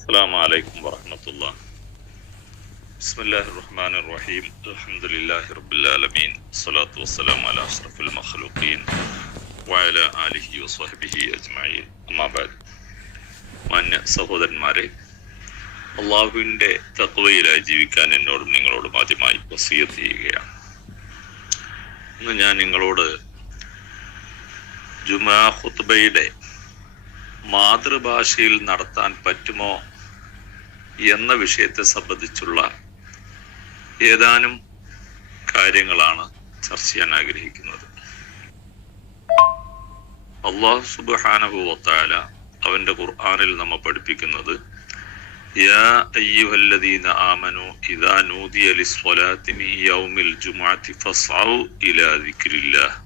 السلام عليكم ورحمة الله. بسم الله الرحمن الرحيم. الحمد لله رب العالمين. الصلاة والسلام على أشرف المخلوقين وعلى آله وصحبه أجمعين. أما بعد. മാന്യ സഹോദരന്മാരെ, അള്ളാഹുവിൻ്റെ തഖ്വയിലായി ജീവിക്കാൻ എന്നോടും നിങ്ങളോടും ആദ്യമായി വസിയത്ത് ചെയ്യുകയാണ്. ഇന്ന് ഞാൻ നിങ്ങളോട് ജുമാ ഖുത്ബയുടെ മാതൃഭാഷയിൽ നടത്താൻ പറ്റുമോ എന്ന വിഷയത്തെ സംബന്ധിച്ചുള്ള ഏതാനും കാര്യങ്ങളാണ് ചർച്ച ചെയ്യാൻ ആഗ്രഹിക്കുന്നത്. അല്ലാഹു സുബ്ഹാനഹു വ തആല അവന്റെ ഖുർആനിൽ നമ്മെ പഠിപ്പിക്കുന്നത് യാ അയ്യുഹല്ലദീന ആമനു ഇദാ നൂദിയ ലിസ്സലാത്തി മിൻ യൗമിൽ ജുമുഅത്തി ഫസ്ഔ ഇലാ ദിക്രില്ലാഹ്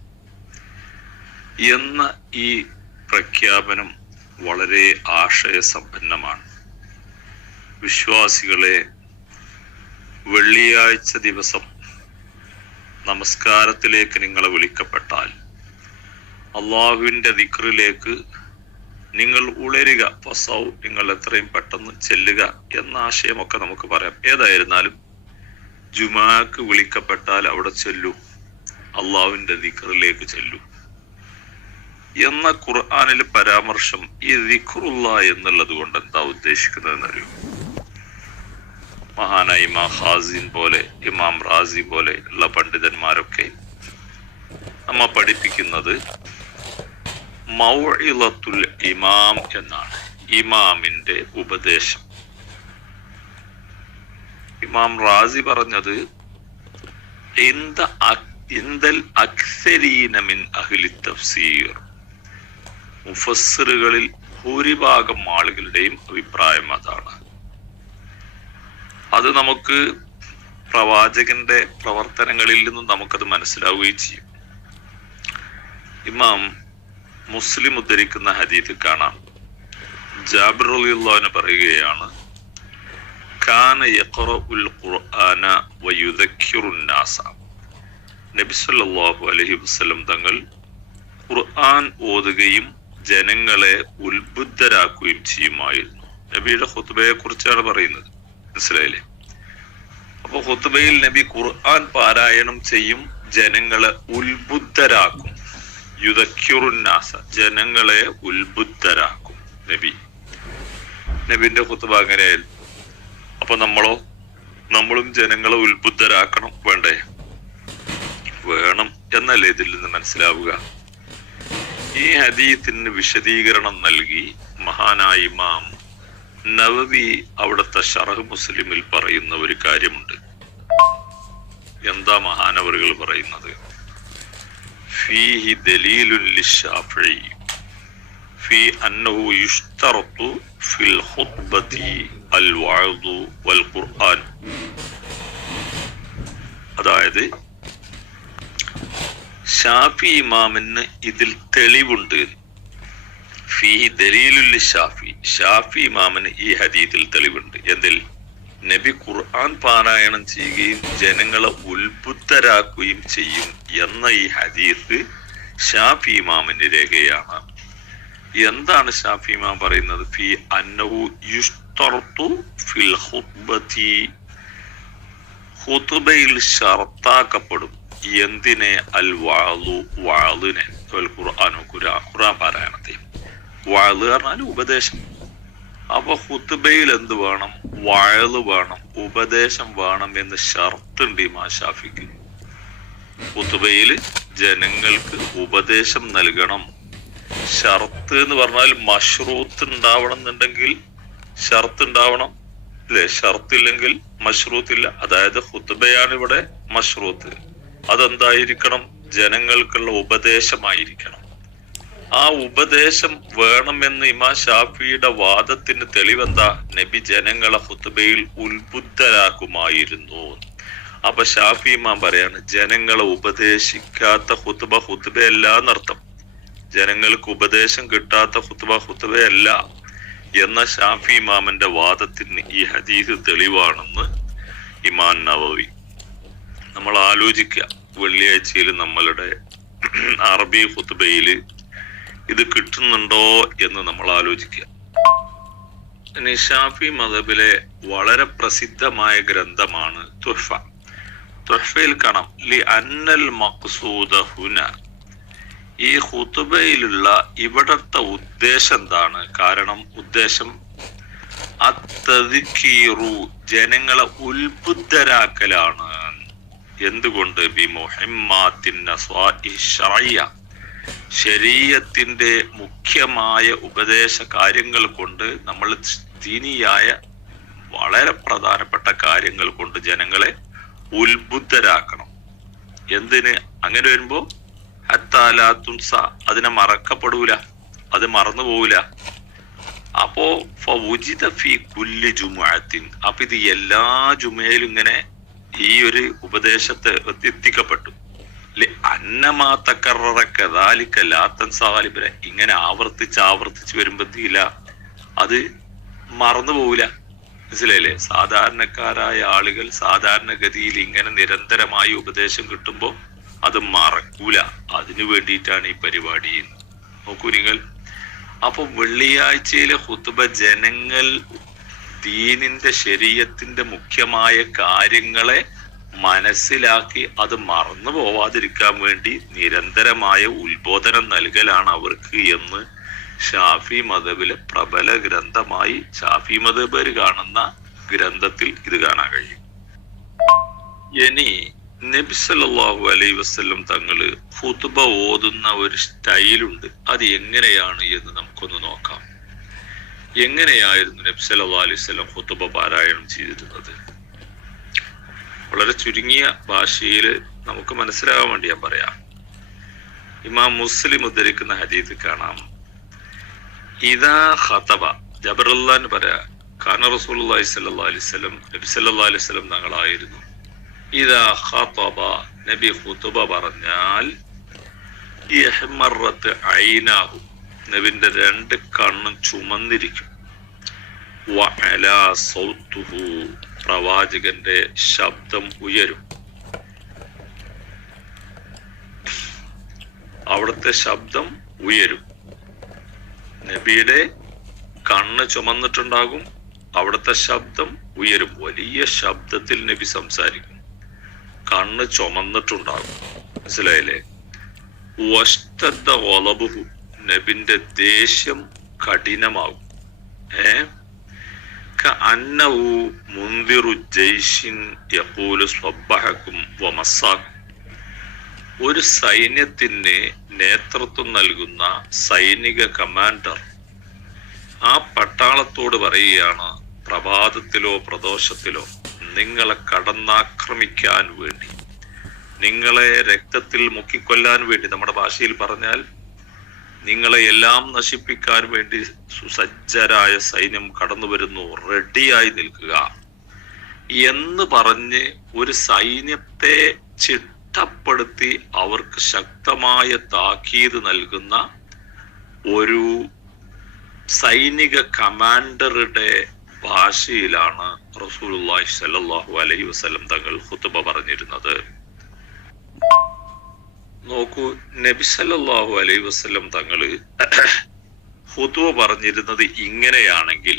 എന്ന ഈ പ്രഖ്യാപനം വളരെ ആശയസമ്പന്നമാണ്. വിശ്വാസികളെ, വെള്ളിയാഴ്ച ദിവസം നമസ്കാരത്തിലേക്ക് നിങ്ങളെ വിളിക്കപ്പെട്ടാൽ അള്ളാഹുവിൻ്റെ ദിക്റിലേക്ക് നിങ്ങൾ ഉളരുക, ഫസൗ, നിങ്ങൾ എത്രയും പെട്ടെന്ന് ചെല്ലുക എന്ന ആശയമൊക്കെ നമുക്ക് പറയാം. ഏതായിരുന്നാലും ജുമാക്ക് വിളിക്കപ്പെട്ടാൽ അവിടെ ചെല്ലൂ, അള്ളാഹുവിൻ്റെ ദിക്റിലേക്ക് ചെല്ലൂ എന്ന ഖുർആനിൽ പരാമർശം ഈ ദിക്റുള്ള എന്നുള്ളത് കൊണ്ട് എന്താ ഉദ്ദേശിക്കുന്നതെന്നറിയോ? മഹാനായ ഇമാം ഖാസിൻ പോലെ, ഇമാം റാസി പോലെ ഉള്ള പണ്ഡിതന്മാരൊക്കെ നമ്മ പഠിപ്പിക്കുന്നത് മൗഇളത്തുൽ ഇമാം എന്നാണ്. ഇമാമിന്റെ ഉപദേശം. ഇമാം റാസി പറഞ്ഞത് ഇന്ദൽ അക്സരീന മിൻ അഹ്ലി തഫ്സീർ, മുഫസ്സിറുകളിൽ ഭൂരിഭാഗം ആളുകളുടെയും അഭിപ്രായം അതാണ്. അത് നമുക്ക് പ്രവാചകന്റെ പ്രവർത്തനങ്ങളിൽ നിന്നും നമുക്കത് മനസ്സിലാവുകയും ചെയ്യും. ഇമാം മുസ്ലിം ഉദ്ധരിക്കുന്ന ഹദീസിൽ കാണാം, ജാബിർ റളിയല്ലാഹു അൻഹു പറയുകയാണ്, കാന യഖറഉൽ ഖുർആന വയുദക്കിറുൻ നാസ. നബി സല്ലല്ലാഹു അലൈഹി വസല്ലം തങ്ങൾ ഖുർആൻ ഓതുകയും ജനങ്ങളെ ഉത്ബുദ്ധരാക്കുകയും ചെയ്യുമായിരുന്നു. നബിയുടെ ഖുത്ബയെ കുറിച്ചാണ് പറയുന്നത്, മനസ്സിലായില്ലേ? അപ്പൊ ഖുത്ബയിൽ നബി ഖുർആൻ പാരായണം ചെയ്യും, ജനങ്ങളെ ഉത്ബുദ്ധരാക്കും. യുദക്കിറുന്നാസ, ജനങ്ങളെ ഉത്ബുദ്ധരാക്കും നബിന്റെ ഖുത്ബ അങ്ങനെയായിരുന്നു. അപ്പൊ നമ്മളും ജനങ്ങളെ ഉത്ബുദ്ധരാക്കണം, വേണ്ടേ? വേണം എന്നല്ലേ ഇതിൽ നിന്ന് മനസ്സിലാവുക. ഈ ഹദീസിന് വിശദീകരണം നൽകി മഹാനായ ഇമാം നവവി അവിടുത്തെ ശറഹ് മുസ്ലിമിൽ പറയുന്ന ഒരു കാര്യമുണ്ട്. എന്താ മഹാനവറുകൾ പറയുന്നത്? ഫീഹി ദലീലുൻ ലിശ്ശാഫിഈ ഫീ അന്നഹു യുശ്തറതു ഫിൽ ഖുത്ബതി അൽ വഅദു വൽ ഖുർആൻ. അതായത് ഷാഫി ഇമാമിന് ഇതിൽ തെളിവുണ്ട്. ഫീഹി ദലീലുൽ ലിശ്ശാഫി, ഷാഫി ഇമാമിന് ഈ ഹദീസിൽ തെളിവുണ്ട്. എന്തിൽ? നബി ഖുർആൻ പാരായണം ചെയ്യുകയും ജനങ്ങളെ ഉത്ബുദ്ധരാക്കുകയും ചെയ്യും എന്ന ഈ ഹദീസ് ഷാഫി ഇമാമിന്റെ രേഖയാണ്. എന്താണ് ഷാഫി ഇമാം പറയുന്നത്? ഫീ അന്നഹു യുശ്തറതു ഫിൽ ഖുത്ബതി, ഖുത്ബയിൽ ശർത്താക്കപ്പെടും. എന്തിനെ? അൽ വഅദു, വഅദിനെ, വൽ ഖുർആനു, ഖുർആൻ പാരായണത്തെ. വഅദ് പറഞ്ഞാൽ ഉപദേശം. അപ്പൊ ഖുത്ബയിൽ എന്ത് വേണം? വഅദ് വേണം, ഉപദേശം വേണം എന്ന് ഷർത്തുണ്ട് ഇമാം ഷാഫിക്ക്. ഖുത്ബയിൽ ജനങ്ങൾക്ക് ഉപദേശം നൽകണം. ഷർത്ത് എന്ന് പറഞ്ഞാൽ മഷ്റൂത്ത് ഉണ്ടാവണം എന്നുണ്ടെങ്കിൽ ഷർത്ത് ഉണ്ടാവണം, അല്ലെ? ഷർത്തില്ലെങ്കിൽ മഷ്റൂത്തില്ല. അതായത് ഖുത്ബയാണ് ഇവിടെ മഷ്റൂത്ത്. അതെന്തായിരിക്കണം? ജനങ്ങൾക്കുള്ള ഉപദേശമായിരിക്കണം. ആ ഉപദേശം വേണമെന്ന് ഇമാം ഷാഫിയുടെ വാദത്തിന് തെളിവെന്താ? നബി ജനങ്ങളെ ഖുത്ബയിൽ ഉത്ബുദ്ധരാക്കുമായിരുന്നു. അപ്പൊ ഷാഫി ഇമാം പറയാണ്, ജനങ്ങളെ ഉപദേശിക്കാത്ത ഖുത്ബയല്ല എന്നർത്ഥം. ജനങ്ങൾക്ക് ഉപദേശം കിട്ടാത്ത ഖുത്ബയല്ല എന്ന ഷാഫി ഇമാമിന്റെ വാദത്തിന് ഈ ഹദീസ് തെളിവാണെന്ന് ഇമാം നവവി. നമ്മൾ ആലോചിക്കുക, വെള്ളിയാഴ്ചയിൽ നമ്മളുടെ അറബി ഖുത്ബയിൽ ഇത് കിട്ടുന്നുണ്ടോ എന്ന് നമ്മൾ ആലോചിക്കുക. ഷാഫി മദ്ഹബിലെ വളരെ പ്രസിദ്ധമായ ഗ്രന്ഥമാണ് തുഹ്ഫ. തുഹ്ഫയിൽ കാണാം ലി അന്നൽ മഖ്സൂദ ഹുന, ഈ ഖുതുബയിലുള്ള ഇവിടത്തെ ഉദ്ദേശം എന്താണ്? കാരണം ഉദ്ദേശം അത്തദ്കീറു, ജനങ്ങളെ ഉത്ബുദ്ധരാക്കലാണ്. എന്തുകൊണ്ട്? ബി മുഹമ്മാത്തിൻ നസ്വാഇ ശറയ്യ, ശരീഅത്തിന്റെ മുഖ്യമായ ഉപദേശ കാര്യങ്ങൾ കൊണ്ട്, നമ്മൾ ദീനിയായ വളരെ പ്രധാനപ്പെട്ട കാര്യങ്ങൾ കൊണ്ട് ജനങ്ങളെ ഉത്ബുദ്ധരാക്കണം. എന്തിന്? അങ്ങനെ വരുമ്പോ ഹത്താലാത്തുൻസ, അതിനെ മറക്കപ്പെടൂല, അത് മറന്നു പോവില്ല. അപ്പോ ഫവുജിദ ഫീ കുല്ലി ജുമുഅത്തിൻ, അപ്പൊ ഇത് എല്ലാ ജുമയിലും ഇങ്ങനെ ഈ ഒരു ഉപദേശത്തെ എത്തിക്കപ്പെട്ടു. അന്നമാ തക്കററ കദാലിക ലാ തൻസ ഗാലിബൻ, ഇങ്ങനെ ആവർത്തിച്ച് വരുമ്പോഴത്തേക്കില്ല അത് മറന്നു പോവില്ല. മനസ്സിലായില്ലേ? സാധാരണക്കാരായ ആളുകൾ സാധാരണഗതിയിൽ ഇങ്ങനെ നിരന്തരമായി ഉപദേശം കിട്ടുമ്പോ അത് മറക്കൂല. അതിനു വേണ്ടിയിട്ടാണ് ഈ പരിപാടി. നോക്കൂ നിങ്ങൾ. അപ്പൊ വെള്ളിയാഴ്ചയിലെ ഖുതുബ ജനങ്ങൾ ദീനിന്റെ ശരീഅത്തിന്റെ മുഖ്യമായ കാര്യങ്ങളെ മനസ്സിലാക്കി അത് മറന്നു പോവാതിരിക്കാൻ വേണ്ടി നിരന്തരമായ ഉത്ബോധനം നൽകലാണ് അവർക്ക് എന്ന് ഷാഫി മദ്ഹബിലെ പ്രബല ഗ്രന്ഥമായി ഷാഫി മദ്ഹബിൽ കാണുന്ന ഗ്രന്ഥത്തിൽ ഇത് കാണാൻ കഴിയും. ഇനി നബി സല്ലല്ലാഹു അലൈഹി വസല്ലം തങ്ങള് ഖുതുബ ഓതുന്ന ഒരു സ്റ്റൈലുണ്ട്. അത് എങ്ങനെയാണ് എന്ന് നമുക്കൊന്ന് നോക്കാം. എങ്ങനെയായിരുന്നു നബി സല്ലല്ലാഹു അലൈഹി വസല്ലം ഖുതുബ പാരായണം ചെയ്തിരുന്നത്? വളരെ ചുരുങ്ങിയ ഭാഷയിൽ നമുക്ക് മനസ്സിലാകാൻ വേണ്ടി ഞാൻ പറയാം. ഇമാം മുസ്ലിം ഉദ്ധരിക്കുന്ന ഹദീസ് കാണാം. ഇദാ ഖതബ, ജബറുല്ലാൻ പറയാ, കാന റസൂലുള്ളാഹി സ്വല്ലല്ലാഹു അലൈഹി വസല്ലം, നബി സല്ലല്ലാഹു അലൈഹി വസല്ലം തങ്ങളായിരുന്നു, ഇദാ ഖതബ, നബി ഖുതുബ പറഞ്ഞാൽ, ഇഹ്മറത്ത് ഐനാഹു, നബിന്റെ രണ്ട് കണ്ണും ചുമന്നിരിക്കും, വഅലാ സൗതുഹു, പ്രവാചകന്റെ ശബ്ദം ഉയരും. അവിടുത്തെ ശബ്ദം ഉയരും. നബിയുടെ കണ്ണ് ചുമന്നിട്ടുണ്ടാകും, അവിടുത്തെ ശബ്ദം ഉയരും. വലിയ ശബ്ദത്തിൽ നബി സംസാരിക്കും, കണ്ണ് ചുമന്നിട്ടുണ്ടാകും. മനസ്സിലായില്ലേ? വസ്തദ്ദ ഗളബുഹു, നബിന്റെ ദേഷ്യം കഠിനമാകും. കഅന്നഹു മുൻദിറു ജയ്ഷിൻ യഖൂലു സ്വബ്ബഹക്കും വമസ്സാക്കും, ഒരു സൈന്യത്തിന് നേതൃത്വം നൽകുന്ന സൈനിക കമാൻഡർ ആ പട്ടാളത്തോട് പറയുകയാണ്, പ്രഭാതത്തിലോ പ്രദോഷത്തിലോ നിങ്ങളെ കടന്നാക്രമിക്കാൻ വേണ്ടി, നിങ്ങളെ രക്തത്തിൽ മുക്കിക്കൊല്ലാൻ വേണ്ടി, നമ്മുടെ ഭാഷയിൽ പറഞ്ഞാൽ നിങ്ങളെ എല്ലാം നശിപ്പിക്കാൻ വേണ്ടി സുസജ്ജരായ സൈന്യം കടന്നു വരുന്നു, റെഡിയായി നിൽക്കുക എന്ന് പറഞ്ഞ് ഒരു സൈന്യത്തെ ചിട്ടപ്പെടുത്തി അവർക്ക് ശക്തമായ താക്കീത് നൽകുന്ന ഒരു സൈനിക കമാൻഡറുടെ ഭാഷയിലാണ് റസൂലുള്ളാഹി സ്വല്ലല്ലാഹു അലൈഹി വസല്ലം തങ്ങൾ ഖുതുബ പറഞ്ഞിരുന്നത്. നോക്കൂ, നബി സല്ലല്ലാഹു അലൈഹി വസല്ലം തങ്ങള് ഖുതുബ പറഞ്ഞിരുന്നത് ഇങ്ങനെയാണെങ്കിൽ,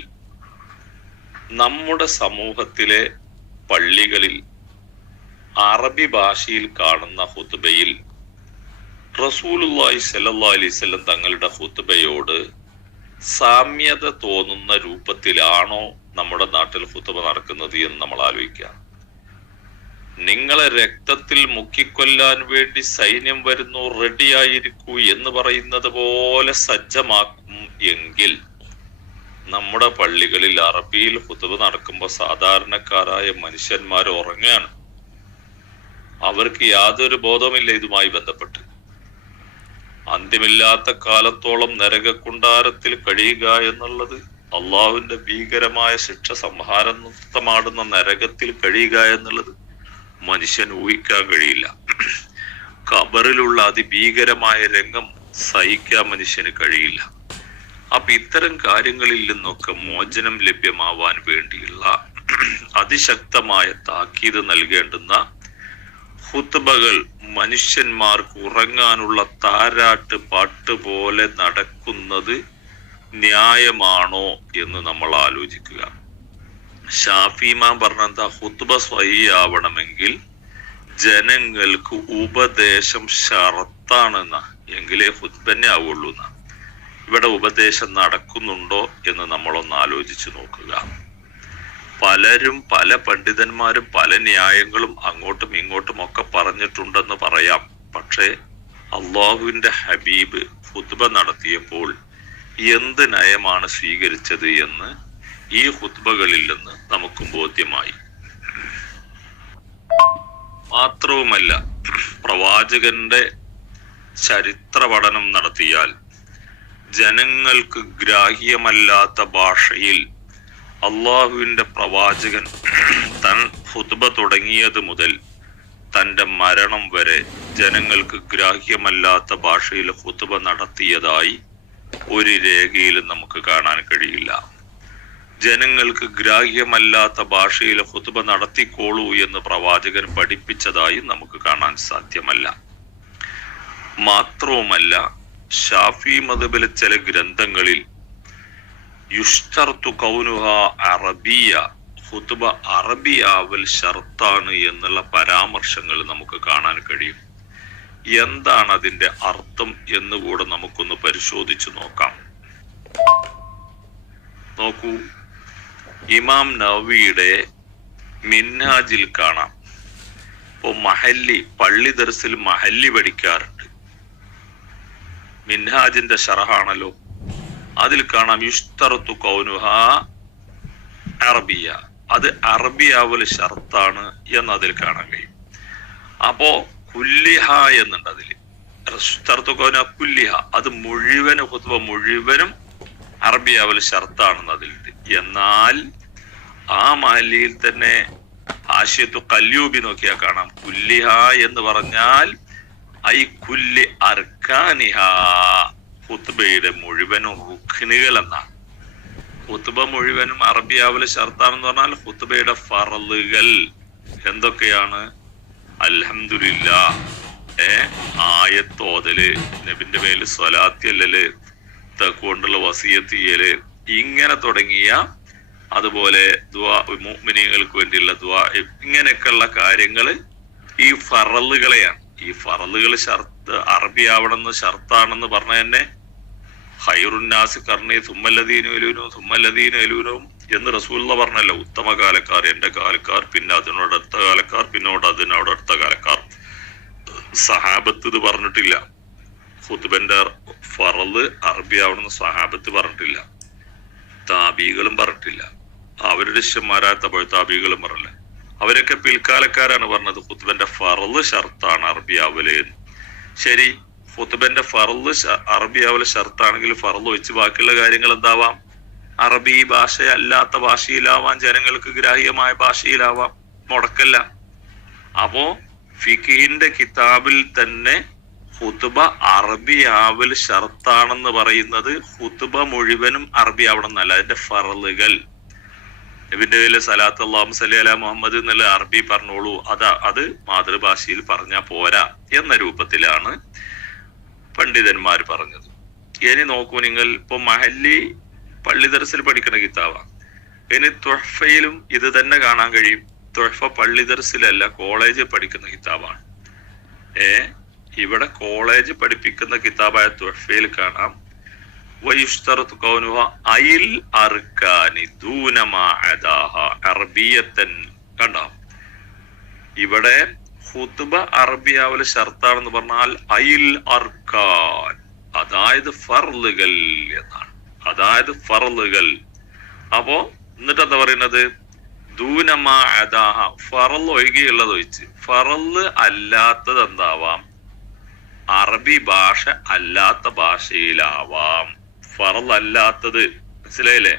നമ്മുടെ സമൂഹത്തിലെ പള്ളികളിൽ അറബി ഭാഷയിൽ കാണുന്ന ഖുതുബയിൽ റസൂലുള്ളാഹി സ്വല്ലല്ലാഹു അലൈഹി വസല്ലം തങ്ങളുടെ ഖുതുബയോട് സാമ്യത തോന്നുന്ന രൂപത്തിലാണോ നമ്മുടെ നാട്ടിൽ ഖുതുബ നടക്കുന്നത് എന്ന് നമ്മൾ ആലോചിക്കുക. നിങ്ങളെ രക്തത്തിൽ മുക്കിക്കൊല്ലാൻ വേണ്ടി സൈന്യം വരുന്നു, റെഡിയായിരിക്കൂ എന്ന് പറയുന്നത് പോലെ സജ്ജമാക്കും എങ്കിൽ നമ്മുടെ പള്ളികളിൽ അറബിയിൽ ഖുതുബ നടക്കുമ്പോൾ സാധാരണക്കാരായ മനുഷ്യന്മാർ ഉറങ്ങുകയാണ്. അവർക്ക് യാതൊരു ബോധവുമില്ല ഇതുമായി ബന്ധപ്പെട്ട്. അന്ത്യമില്ലാത്ത കാലത്തോളം നരകക്കുണ്ടാരത്തിൽ കഴിയുക എന്നുള്ളത്, അള്ളാഹുവിന്റെ ഭീകരമായ ശിക്ഷ സംഹാരമാടുന്ന നരകത്തിൽ കഴിയുക എന്നുള്ളത് മനുഷ്യൻ ഊഹിക്കാൻ കഴിയില്ല. ഖബറിലുള്ള അതിഭീകരമായ രംഗം സഹിക്കാൻ മനുഷ്യന് കഴിയില്ല. അപ്പൊ ഇത്തരം കാര്യങ്ങളിൽ നിന്നൊക്കെ മോചനം ലഭ്യമാവാൻ വേണ്ടിയുള്ള അതിശക്തമായ താക്കീത് നൽകേണ്ടുന്ന ഖുത്ബകൾ മനുഷ്യന്മാർക്ക് ഉറങ്ങാനുള്ള താരാട്ട് പാട്ട് പോലെ നടക്കുന്നത് ന്യായമാണോ എന്ന് നമ്മൾ ആലോചിക്കുക. ഷാഫി ഇമാം പറഞ്ഞെന്താ, ഖുത്ബ സ്വഹീഹാവണമെങ്കിൽ ജനങ്ങൾക്ക് ഉപദേശം ഷറത്താണെന്ന, എങ്കിലേ ഖുത്ബന്നെ ആവുള്ളൂ എന്നാ. ഇവിടെ ഉപദേശം നടക്കുന്നുണ്ടോ എന്ന് നമ്മളൊന്ന് ആലോചിച്ചു നോക്കുക. പലരും, പല പണ്ഡിതന്മാരും പല ന്യായങ്ങളും അങ്ങോട്ടും ഇങ്ങോട്ടും ഒക്കെ പറഞ്ഞിട്ടുണ്ടെന്ന് പറയാം. പക്ഷേ അള്ളാഹുവിന്റെ ഹബീബ് ഖുത്ബ നടത്തിയപ്പോൾ എന്ത് നയമാണ് സ്വീകരിച്ചത് എന്ന് ഈ ഖുത്ബകളിൽ നിന്ന് നമുക്ക് ബോധ്യമായി. മാത്രവുമല്ല, പ്രവാചകന്റെ ചരിത്ര പഠനം നടത്തിയാൽ ജനങ്ങൾക്ക് ഗ്രാഹ്യമല്ലാത്ത ഭാഷയിൽ അള്ളാഹുവിന്റെ പ്രവാചകൻ തൻ ഖുത്ബ തുടങ്ങിയത് മുതൽ തന്റെ മരണം വരെ ജനങ്ങൾക്ക് ഗ്രാഹ്യമല്ലാത്ത ഭാഷയിൽ ഖുത്ബ നടത്തിയതായി ഒരു രേഖയിലും നമുക്ക് കാണാൻ കഴിയില്ല. ജനങ്ങൾക്ക് ഗ്രാഹ്യമല്ലാത്ത ഭാഷയിൽ ഖുത്ബ നടത്തിക്കോളൂ എന്ന് പ്രവാചകൻ പഠിപ്പിച്ചതായി നമുക്ക് കാണാൻ സാധ്യമല്ല. മാത്രവുമല്ല, ഷാഫി മദ്ഹബിലെ ചില ഗ്രന്ഥങ്ങളിൽ യുഷ്തർത്തു കൗനുഹ അറബിയ, ഖുത്ബ അറബിയാവൽ ഷർത്താണ് എന്നുള്ള പരാമർശങ്ങൾ നമുക്ക് കാണാൻ കഴിയും. എന്താണ് അതിന്റെ അർത്ഥം എന്നുകൂടെ നമുക്കൊന്ന് പരിശോധിച്ചു നോക്കാം. നോക്കൂ, ഇമാം നവവിയുടെ മിൻഹാജിൽ കാണാം. ഇപ്പോ മഹല്ലി, പള്ളി ദർസിൽ മഹല്ലി പഠിക്കാറുണ്ട്. മിൻഹാജിന്റെ ഷറഹാണല്ലോ. അതിൽ കാണാം യുഷ്തറത്തു കൗനുഹ അറബിയ, അത് അറബിയാവൽ ഷർത്താണ് എന്ന് അതിൽ കാണാൻ കഴിയും. അപ്പോ കുല്ലിഹ എന്നുണ്ട് അതില്. യുഷ്തറത്തു കൗനുഹ കുല്ലിഹ, അത് മുഴുവനും ഖുത്ബ മുഴുവനും അറബിയാവൽ ഷർത്താണെന്ന് അതിലുണ്ട്. എന്നാൽ ആ മഹല്ലിയിൽ തന്നെ ആശയത്തു കല്യൂബി നോക്കിയാൽ കാണാം, കുല്ലിഹ എന്ന് പറഞ്ഞാൽ ഐ കുല്ലി അർക്കാനിഹ, ഖുത്ബയുടെ മുഴുവനും റുക്നുകൾ എന്നാണ്. ഖുത്ബ മുഴുവനും അറബിയാവൽ ഷർത്താണെന്ന് പറഞ്ഞാൽ ഖുത്ബയുടെ ഫറളുകൾ എന്തൊക്കെയാണ്? അൽഹംദുലില്ലാ, ആയത്തോതല്, നബിന്റെ മേല് സ്വലാത്ത് ചെല്ലല്, തഖ്വകൊണ്ടുള്ള വസിയത്ത് ചെയ്യല്, ഇങ്ങനെ തുടങ്ങിയ, അതുപോലെ ദുആ, മുഅ്മിനീങ്ങൾക്ക് വേണ്ടിയുള്ള ദുആ, ഇങ്ങനെയൊക്കെയുള്ള കാര്യങ്ങൾ ഈ ഫറളുകളെയാണ്. ഈ ഫറളുകൾ ഷർത്ത് അറബിയാവണമെന്ന് ഷർത്താണെന്ന് പറഞ്ഞ തന്നെ ഖൈറുന്നാസി ഖർനി സുമ്മല്ലദീന യലൂനഹും സുമ്മല്ലദീന യലൂനഹും എന്ന് റസൂലുള്ളാഹി പറഞ്ഞല്ലോ. ഉത്തമ കാലക്കാർ എന്റെ കാലക്കാർ, പിന്നെ അതിനോടടുത്ത കാലക്കാർ, പിന്നോട് അതിനോടടുത്ത കാലക്കാർ. സഹാബത്ത് ഇത് പറഞ്ഞിട്ടില്ല. ഖുത്ബന്റെ ഫറള് അറബിയാവണമെന്ന് സഹാബത്ത് പറഞ്ഞിട്ടില്ല, താബീകളും പറഞ്ഞിട്ടില്ല, അവരുടെ ശിഷ്യന്മാരായ താബീകളും പറഞ്ഞില്ല. അവരൊക്കെ പിൽക്കാലക്കാരാണ് പറഞ്ഞത് ഖുത്ബന്റെ ഫറള് ഷർത്താണ് അറബിയാവല് എന്ന്. ശരി, ഖുത്ബന്റെ ഫറള് അറബിയാവല് ഷർത്താണെങ്കിൽ ഫറള് വെച്ച് ബാക്കിയുള്ള കാര്യങ്ങൾ എന്താവാം? അറബി ഭാഷയല്ലാത്ത ഭാഷയിലാവാം, ജനങ്ങൾക്ക് ഗ്രാഹ്യമായ ഭാഷയിലാവാം, മുടക്കല്ല. അപ്പോ ഫിഖിന്റെ കിതാബിൽ തന്നെ ഖുത്ബ അറബിയാവൽ ഷർത്താണെന്ന് പറയുന്നത് ഖുത്ബ മുഴുവനും അറബിയാവണം എന്നല്ല, അതിന്റെ ഫറളുകൾ. നബിന്റെ പേരിൽ സലാത്ത് അല്ലാഹുമ്മ സല്ലി അലാ മുഹമ്മദ് എന്നുള്ള അറബി പറഞ്ഞോളൂ, അത് മാതൃഭാഷയിൽ പറഞ്ഞാൽ പോരാ എന്ന രൂപത്തിലാണ് പണ്ഡിതന്മാർ പറഞ്ഞത്. ഇനി നോക്കൂ നിങ്ങൾ, ഇപ്പൊ മഹല്ലി പള്ളി ദർസിൽ പഠിക്കുന്ന കിതാബാണ്. ഇനി തുഹ്ഫയിലും ഇത് തന്നെ കാണാൻ കഴിയും. തുഹ്ഫ പള്ളി ദർസിലല്ല, കോളേജിൽ പഠിക്കുന്ന കിതാബാണ്. ഇവിടെ കോളേജ് പഠിപ്പിക്കുന്ന കിതാബായ തുഹ്ഫയിൽ കാണാം വയുഷ്തറത്തു കൗനുഹ അയിൽ അർക്കാനി ദൂന മാ അദാഹ അറബിയത്തൻ. കണ്ടോ, ഇവിടെ ഖുത്ബ അറബിയാവൽ ഷർത്താണെന്ന് പറഞ്ഞാൽ അയിൽ അർക്കാൻ, അതായത് ഫർളുകൾ എന്നാണ്, അതായത് ഫർളുകൾ. അപ്പോ എന്നിട്ട് എന്താ പറയുന്നത്? ദൂന മാ അദാഹ, ഫറൽ ഒഴികെയുള്ളത് ഒഴിച്ച്. ഫറല് അല്ലാത്തത് എന്താവാം? അറബി ഭാഷ അല്ലാത്ത ഭാഷയിലാവാം. ഫറൽ അല്ലാത്തത് മനസ്സിലായില്ലേ?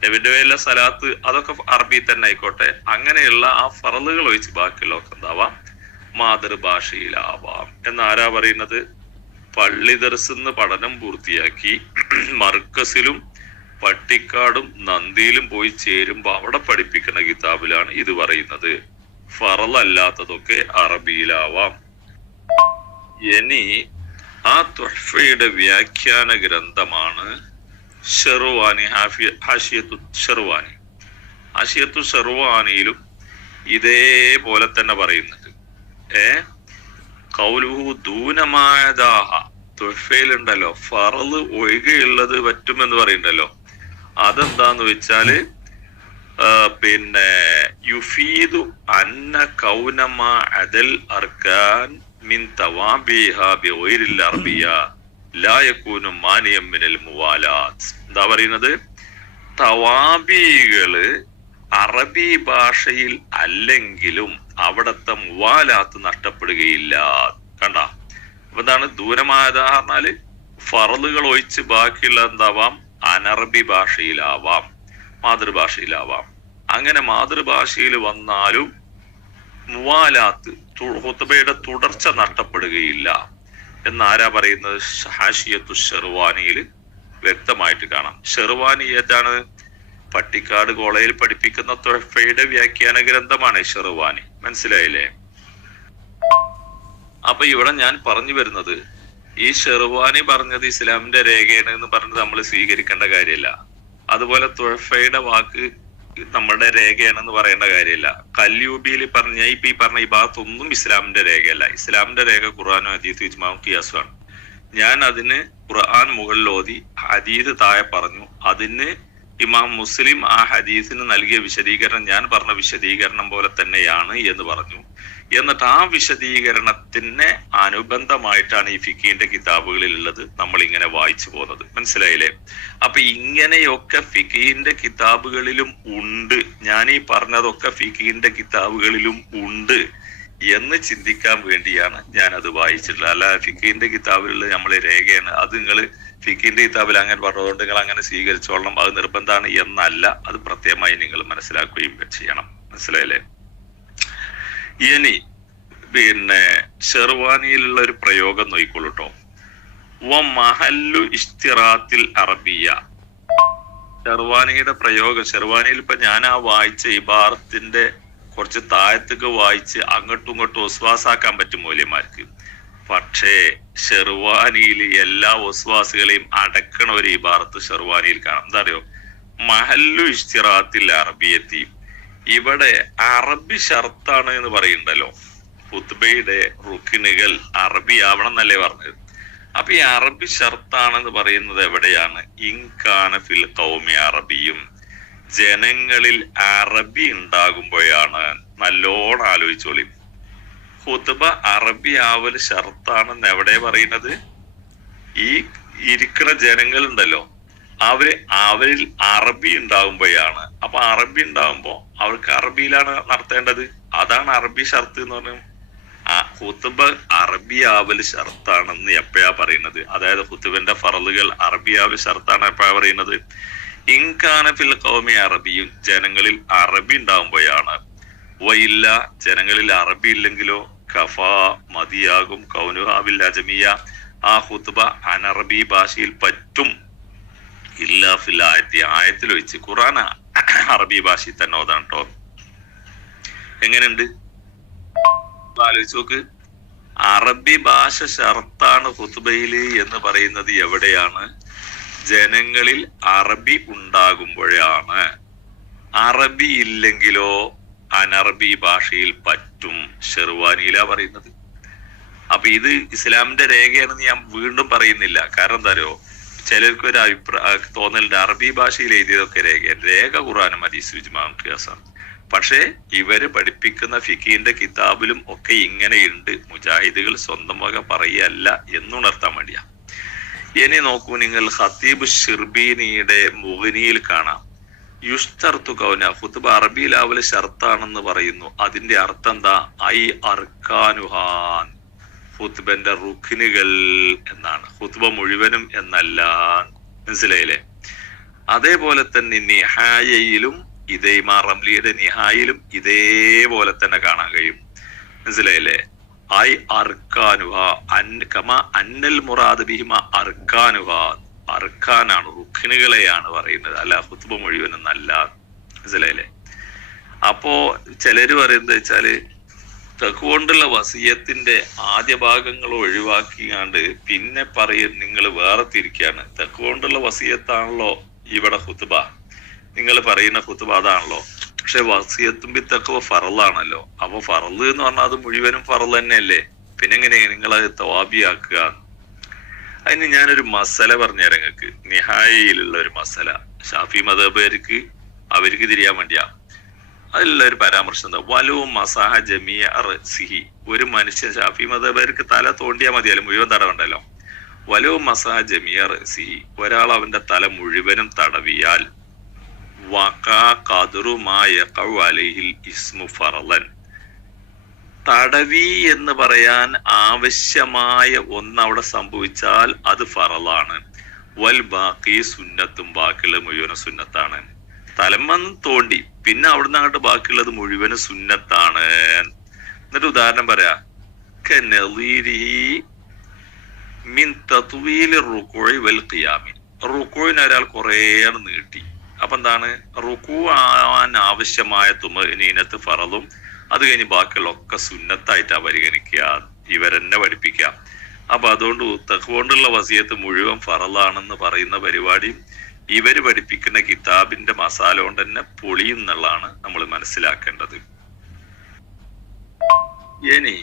നബിന്റെ പേരിലെ സലാത്ത് അതൊക്കെ അറബി തന്നെ ആയിക്കോട്ടെ. അങ്ങനെയുള്ള ആ ഫറലുകൾ ഒഴിച്ച് ബാക്കിയുള്ളതൊക്കെ എന്താവാം? മാതൃഭാഷയിലാവാം എന്നാരാ പറയുന്നത്? പള്ളി ദർസിന്ന് പഠനം പൂർത്തിയാക്കി മർക്കസിലും പട്ടിക്കാടും നന്ദിയിലും പോയി ചേരുമ്പോ അവിടെ പഠിപ്പിക്കുന്ന കിതാബിലാണ് ഇത് പറയുന്നത്. ഫറൽ അല്ലാത്തതൊക്കെ അറബിയിലാവാം. ഇനി ആ തുഹ്ഫയുടെ വ്യാഖ്യാന ഗ്രന്ഥമാണ് ഷെർവാനി ഹാഷിയത്തു ഷെർവാനി, ഹാഷിയത്തു ഷെർവാനിയിലും ഇതേപോലെ തന്നെ പറയുന്നുണ്ട്. ഖൗലുഹു ദൂനമായദാഹ, തുഹ്ഫയിലുണ്ടല്ലോ ഫറള് ഒഴികെയുള്ളത് പറ്റുമെന്ന് പറയുന്നുണ്ടല്ലോ. അതെന്താന്ന് വെച്ചാല് പിന്നെ യുഫീദു അന്ന കൗനമാ അദൽ അർക്കാൻ മിൻ തവാബിഹ ബിഗൈരിൽ അർബിയ ലാ യകൂനു മാനിയം മിനൽ മുവാലാത്ത്. എന്താ പറയുന്നത്? തവാബികള് അറബി ഭാഷയിൽ അല്ലെങ്കിലും അവിടത്തെ മുവാലാത്ത് നഷ്ടപ്പെടുകയില്ല. കണ്ട, അപ്പൊ എന്താണ് ദൂരമായത പറഞ്ഞാല് ഫറലുകൾ ഒഴിച്ച് ബാക്കിയുള്ള എന്താവാം, അനറബി ഭാഷയിലാവാം, മാതൃഭാഷയിലാവാം. അങ്ങനെ മാതൃഭാഷയിൽ വന്നാലും മുവാലാത്ത് ഖുത്ബയുടെ തുടർച്ച നഷ്ടപ്പെടുകയില്ല എന്നാരാ പറയുന്നത്? ഹാഷിയത്തു ഷെർവാനിയിൽ വ്യക്തമായിട്ട് കാണാം. ഷെർവാനി ഏതാണ്? പട്ടിക്കാട് കോളേജിൽ പഠിപ്പിക്കുന്ന തുഹ്ഫയുടെ വ്യാഖ്യാന ഗ്രന്ഥമാണ് ഷെർവാനി. മനസ്സിലായില്ലേ? അപ്പൊ ഇവിടെ ഞാൻ പറഞ്ഞു വരുന്നത്, ഈ ഷെർവാനി പറഞ്ഞത് ഇസ്ലാമിന്റെ രേഖയാണ് എന്ന് പറഞ്ഞത് നമ്മൾ സ്വീകരിക്കേണ്ട കാര്യമില്ല. അതുപോലെ തുഹ്ഫയുടെ വാക്ക് നമ്മുടെ രേഖയാണെന്ന് പറയേണ്ട കാര്യമില്ല. കല്യൂബിയിൽ പറഞ്ഞ ഈ പറഞ്ഞ ഈ ഭാഗത്തൊന്നും ഇസ്ലാമിന്റെ രേഖയല്ല. ഇസ്ലാമിന്റെ രേഖ ഖുർആനും ഹദീസും ഇജ്മാഉം ഖിയാസുമാണ്. ഞാൻ അതിന് ഖുർആൻ മുകളിൽ ഓതി, ഹദീസ് താഴെ പറഞ്ഞു. അതിന് ഇമാം മുസ്ലിം ആ ഹദീസിന് നൽകിയ വിശദീകരണം ഞാൻ പറഞ്ഞ വിശദീകരണം പോലെ തന്നെയാണ് എന്ന് പറഞ്ഞു. എന്നിട്ട് ആ വിശദീകരണത്തിന് അനുബന്ധമായിട്ടാണ് ഈ ഫിഖിന്റെ കിതാബുകളിൽ ഉള്ളത് നമ്മൾ ഇങ്ങനെ വായിച്ചു പോകുന്നത്. മനസ്സിലായില്ലേ? അപ്പൊ ഇങ്ങനെയൊക്കെ ഫിഖിന്റെ കിതാബുകളിലും ഉണ്ട്, ഞാൻ ഈ പറഞ്ഞതൊക്കെ ഫിഖിന്റെ കിതാബുകളിലും ഉണ്ട് എന്ന് ചിന്തിക്കാൻ വേണ്ടിയാണ് ഞാൻ അത് വായിച്ചിട്ടുള്ളത്. അല്ല ഫിഖിന്റെ കിതാബിലുള്ള നമ്മളെ രേഖയാണ്, അത് നിങ്ങൾ ഫിഖിന്റെ കിതാബിൽ അങ്ങനെ പറഞ്ഞതുകൊണ്ട് നിങ്ങൾ അങ്ങനെ സ്വീകരിച്ചോളണം, അത് നിർബന്ധമാണ് എന്നല്ല. അത് പ്രത്യേകമായി നിങ്ങൾ മനസ്സിലാക്കുകയും ചെയ്യണം. മനസ്സിലായില്ലേ? ഇനി പിന്നെ ഷെർവാനിയിലുള്ള ഒരു പ്രയോഗം നോക്കിക്കൊള്ളൂട്ടോ. മഹല്ലു ഇഷ്തിറാത്തിൽ അറബിയ, ഷെർവാനിയുടെ പ്രയോഗം. ഷെർവാനിയിൽ ഇപ്പൊ ഞാൻ ആ വായിച്ച ഇബാറത്തിന്റെ കുറച്ച് താഴത്തേക്ക് വായിച്ച് അങ്ങോട്ടും ഇങ്ങോട്ടും ഒസ്വാസാക്കാൻ പറ്റും മൗലവിമാർക്ക്. പക്ഷേ ഷെർവാനിയിൽ എല്ലാ ഒസ്വാസുകളെയും അടക്കണ ഒരു ഇബാറത്ത് ഷെർവാനിയിൽ കാണാം. എന്താ അറിയോ? മഹല്ലു ഇഷ്തിറാത്തിൽ അറബിയത്തി, ഇവിടെ അറബി ഷർത്താണ് എന്ന് പറയുന്നുണ്ടല്ലോ. ഖുത്ബയുടെ റുക്കിനുകൾ അറബി ആവണം എന്നല്ലേ പറഞ്ഞത്. അപ്പൊ ഈ അറബി ഷർത്താണെന്ന് പറയുന്നത് എവിടെയാണ്? ഇൻകാന ഫിൽ ഖൗമി അറബിയും, ജനങ്ങളിൽ അറബി ഉണ്ടാകുമ്പോഴാണ്. നല്ലോണം ആലോചിച്ചോളി. ഖുത്ബ അറബി ആവൽ ഷർത്താണെന്ന് എവിടെ പറയുന്നത്? ഈ ഇരിക്കുന്ന ജനങ്ങളുണ്ടല്ലോ, അവരിൽ അറബി ഉണ്ടാകുമ്പോഴാണ്. അപ്പൊ അറബി ഉണ്ടാകുമ്പോ അവർക്ക് അറബിയിലാണ് നടത്തേണ്ടത്. അതാണ് അറബി ഷർത്ത് എന്ന് പറഞ്ഞു. ഖുത്ബ അറബി ആവൽ ഷർത്താണെന്ന് എപ്പോഴാ പറയുന്നത്? അതായത് ഖുത്ബന്റെ ഫറലുകൾ അറബി ആവൽ ഷർത്താണ് എപ്പോഴാ പറയുന്നത്? ഇൻകാന ഫിൽ ഖൗമി അറബിയും, ജനങ്ങളിൽ അറബി ഉണ്ടാകുമ്പോഴാണ്. വയില്ല, ജനങ്ങളിൽ അറബി ഇല്ലെങ്കിലോ കഫാ, മതിയാകും. കൗനുഹാബിൽ അജമിയ, ആ ഖുത്ബ അനറബി ഭാഷയിൽ പറ്റും. ഇല്ല ഫിൽ ആയത്തി, ആയത്തിൽ വെച്ച്. ഖുർആൻ അറബി ഭാഷയിൽ തന്നെ ഓതാൻ കേട്ടോ. എങ്ങനെയുണ്ട് ആലോചിച്ച് നോക്ക്. അറബി ഭാഷ ഷർത്താണ് ഖുത്ബയില് എന്ന് പറയുന്നത് എവിടെയാണ്? ജനങ്ങളിൽ അറബി ഉണ്ടാകുമ്പോഴാണ്. അറബി ഇല്ലെങ്കിലോ അനറബി ഭാഷയിൽ പറ്റും. ഷെർവാനിയിലാ പറയുന്നത്. അപ്പൊ ഇത് ഇസ്ലാമിന്റെ രേഖയാണെന്ന് ഞാൻ വീണ്ടും പറയുന്നില്ല. കാരണം എന്താ അറിയോ? ചിലർക്ക് ഒരു തോന്നലുണ്ട് അറബി ഭാഷയിൽ എഴുതിയതൊക്കെ രേഖ ഖുർആനും ഹദീസും ഇജ്മാഉം ഖിയാസാണ്. പക്ഷെ ഇവര് പഠിപ്പിക്കുന്ന ഫിഖിന്റെ കിതാബിലും ഒക്കെ ഇങ്ങനെയുണ്ട്. മുജാഹിദുകൾ സ്വന്തം വക പറയല്ല എന്നുണർത്താൻ വേണ്ടിയാ. ഇനി നോക്കൂ നിങ്ങൾ, ഖത്തീബ് ഷിർബീനിയുടെ മുഗ്നിയിൽ കാണാം, യുസ്തർത്തു കൗന, ഖുത്ബ അറബിയിലാവല് ഷർത്താണെന്ന് പറയുന്നു. അതിന്റെ അർത്ഥം എന്താ? ഐ അർക്കാനുഹാൻ, ഖുത്ബന്റെ റുക്നുകൾ എന്നാണ്. ഖുത്ബ മുഴുവനും എന്നല്ല. മനസ്സിലായില്ലേ? അതേപോലെ തന്നെ നിഹായയിലും ഇതേ, ഇമാം റംലിയുടെ നിഹായിലും ഇതേപോലെ തന്നെ കാണാൻ കഴിയും. മനസ്സിലായില്ലേ? ഐ അർക്കാനുഹ കമാ അന്നൽ മുറാദ് ബിഹിമ അർക്കാനുഹ, അർക്കാനാണ്, റുക്നുകളെയാണ് പറയുന്നത്, അല്ല ഖുത്ബ മുഴുവനും അല്ല. മനസ്സിലായില്ലേ? അപ്പോ ചിലര് പറയുന്നത് വെച്ചാല് തഖ്വകൊണ്ടുള്ള വസിയത്തിന്റെ ആദ്യ ഭാഗങ്ങൾ ഒഴിവാക്കിയാണ്ട് പിന്നെ പറയും നിങ്ങൾ വേറെ തിരിക്കുകയാണ്. തഖ്വകൊണ്ടുള്ള വസിയത്താണല്ലോ ഇവിടെ ഖുത്ബ, നിങ്ങൾ പറയുന്ന ഖുത്ബ അതാണല്ലോ. പക്ഷെ വസിയത്തും ബി തഖ്വ ഫറലാണല്ലോ. അപ്പൊ ഫറല് എന്ന് പറഞ്ഞാൽ അത് മുഴുവനും ഫറൽ തന്നെയല്ലേ, പിന്നെ എങ്ങനെ നിങ്ങളത് തവാബിയാക്കുക? അതിന് ഞാനൊരു മസല പറഞ്ഞുതരാം നിങ്ങൾക്ക്. നിഹായയിലുള്ള ഒരു മസല ഷാഫി മദഹബുകാർക്ക് അവർക്ക് തിരിയാൻ വേണ്ടിയാ. അതിലുള്ള ഒരു പരാമർശം എന്താ, വലു മസാഹ ജമിയ റസിഹി. ഒരു മനുഷ്യൻ ഷാഫി മദഹബുകാർക്ക് തല തോണ്ടിയാൽ മതിയല്ലോ, മുഴുവൻ തടവണ്ടല്ലോ. വലു മസാഹ ജമിയ റസിഹി, ഒരാൾ അവന്റെ തല മുഴുവനും തടവിയാൽ വഖാ ഖദ്റു മാ യഖഉ അലൈഹിൽ ഇസ്മു ഫറലൻ, തടവി എന്ന് പറയാൻ ആവശ്യമായ ഒന്ന് അവിടെ സംഭവിച്ചാൽ അത് ഫറലാണ്. വൽ ബാക്കി സുന്നത്തും, ബാക്കിയുള്ളത് മുഴുവനും സുന്നത്താണ്. തലമന്ന് തോണ്ടി പിന്നെ അവിടുന്ന് അങ്ങോട്ട് ബാക്കിയുള്ളത് മുഴുവനും സുന്നത്താണ്. എന്നിട്ട് ഉദാഹരണം പറയാ, മിൻ തത്വീൽ റുകൂഇ വൽ ഖിയാമി. റുകൂഇനെ ഒരാൾ കുറേ നീട്ടി, അപ്പൊ എന്താണ്, റുകൂ ആവാൻ ആവശ്യമായ തുമഅനീനത്ത് ഫറളും അത് കഴിഞ്ഞ് ബാക്കിയുള്ള ഒക്കെ സുന്നത്തായിട്ടാ പരിഗണിക്കുക, ഇവരെന്നെ പഠിപ്പിക്കാം. അപ്പൊ അതുകൊണ്ട് തഖ്വകൊണ്ടുള്ള വസിയത്ത് മുഴുവൻ ഫറലാണെന്ന് പറയുന്ന പരിപാടിയും ഇവര് പഠിപ്പിക്കുന്ന കിതാബിന്റെ മസാല കൊണ്ട് തന്നെ പൊളിയും എന്നുള്ളതാണ് നമ്മൾ മനസ്സിലാക്കേണ്ടത്. ഇനി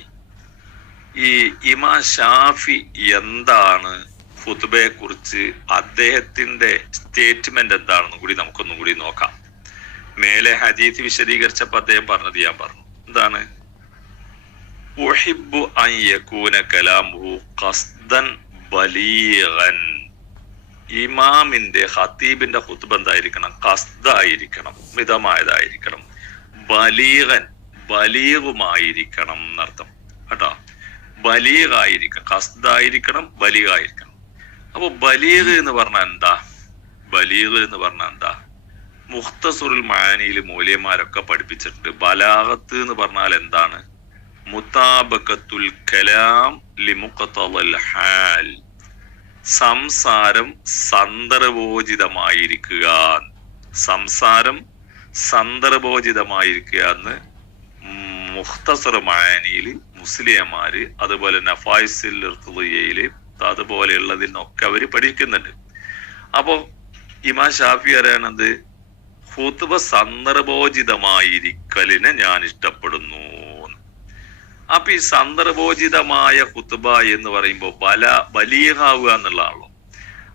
ഈ ഇമാം ഷാഫി എന്താണ് ഖുത്ബയെ കുറിച്ച് അദ്ദേഹത്തിന്റെ സ്റ്റേറ്റ്മെന്റ് എന്താണെന്നും കൂടി നമുക്കൊന്നും കൂടി നോക്കാം. മേലെ ഹദീസ് വിശദീകരിച്ചപ്പോ അദ്ദേഹം പറഞ്ഞത് ഞാൻ പറഞ്ഞു. എന്താണ്, ഉഹിബ്ബു അൻ യകൂന കലാമുഹു ഖസ്ദൻ ബലീഗൻ. ഇമാമിന്റെ ഖതീബിന്റെ ഖുത്ബ എന്തായിരിക്കണം, ഖസ്ദായിരിക്കണം, മിതമായതായിരിക്കണം. ബലീഗൻ, ബലീഗുമായിരിക്കണം എന്നർത്ഥം കേട്ടോ. ബലീഗായിരിക്കണം, ഖസ്ദായിരിക്കണം, ബലീഗായിരിക്കണം. അപ്പൊ ബലീഗ് എന്ന് പറഞ്ഞാൽ എന്താ, ബലീഗ് എന്ന് പറഞ്ഞാൽ എന്താ, മുഖ്തസുറുൽ മഅനിയിൽ മൂല്യന്മാരൊക്കെ പഠിപ്പിച്ചിട്ടുണ്ട്. ബലാഗത്ത് എന്ന് പറഞ്ഞാൽ എന്താണ്, മുതാബഖത്തുൽ കലാം ലിമുഖ്തളൽ ഹാൽ, സംസാരം സന്ദർഭോചിതമായിരിക്കുക, സംസാരം സന്ദർഭോചിതമായിരിക്കുക എന്ന് മുഖ്തസർ മഅനിയിൽ മുസ്ലിംമാര്, അതുപോലെ നഫായിസുൽ ഇർതിയയില് അതുപോലെയുള്ളതിനൊക്കെ അവര് പഠിക്കുന്നുണ്ട്. അപ്പോ ഇമാം ഷാഫി അറിയണത് ഖുത്ബ സന്ദർഭോചിതമായിരിക്കലിനെ ഞാൻ ഇഷ്ടപ്പെടുന്നു. അപ്പൊ ഈ സന്ദർഭോചിതമായ ഖുത്ബ എന്ന് പറയുമ്പോൾ ബലീഗാവുക എന്നുള്ളതാണല്ലോ.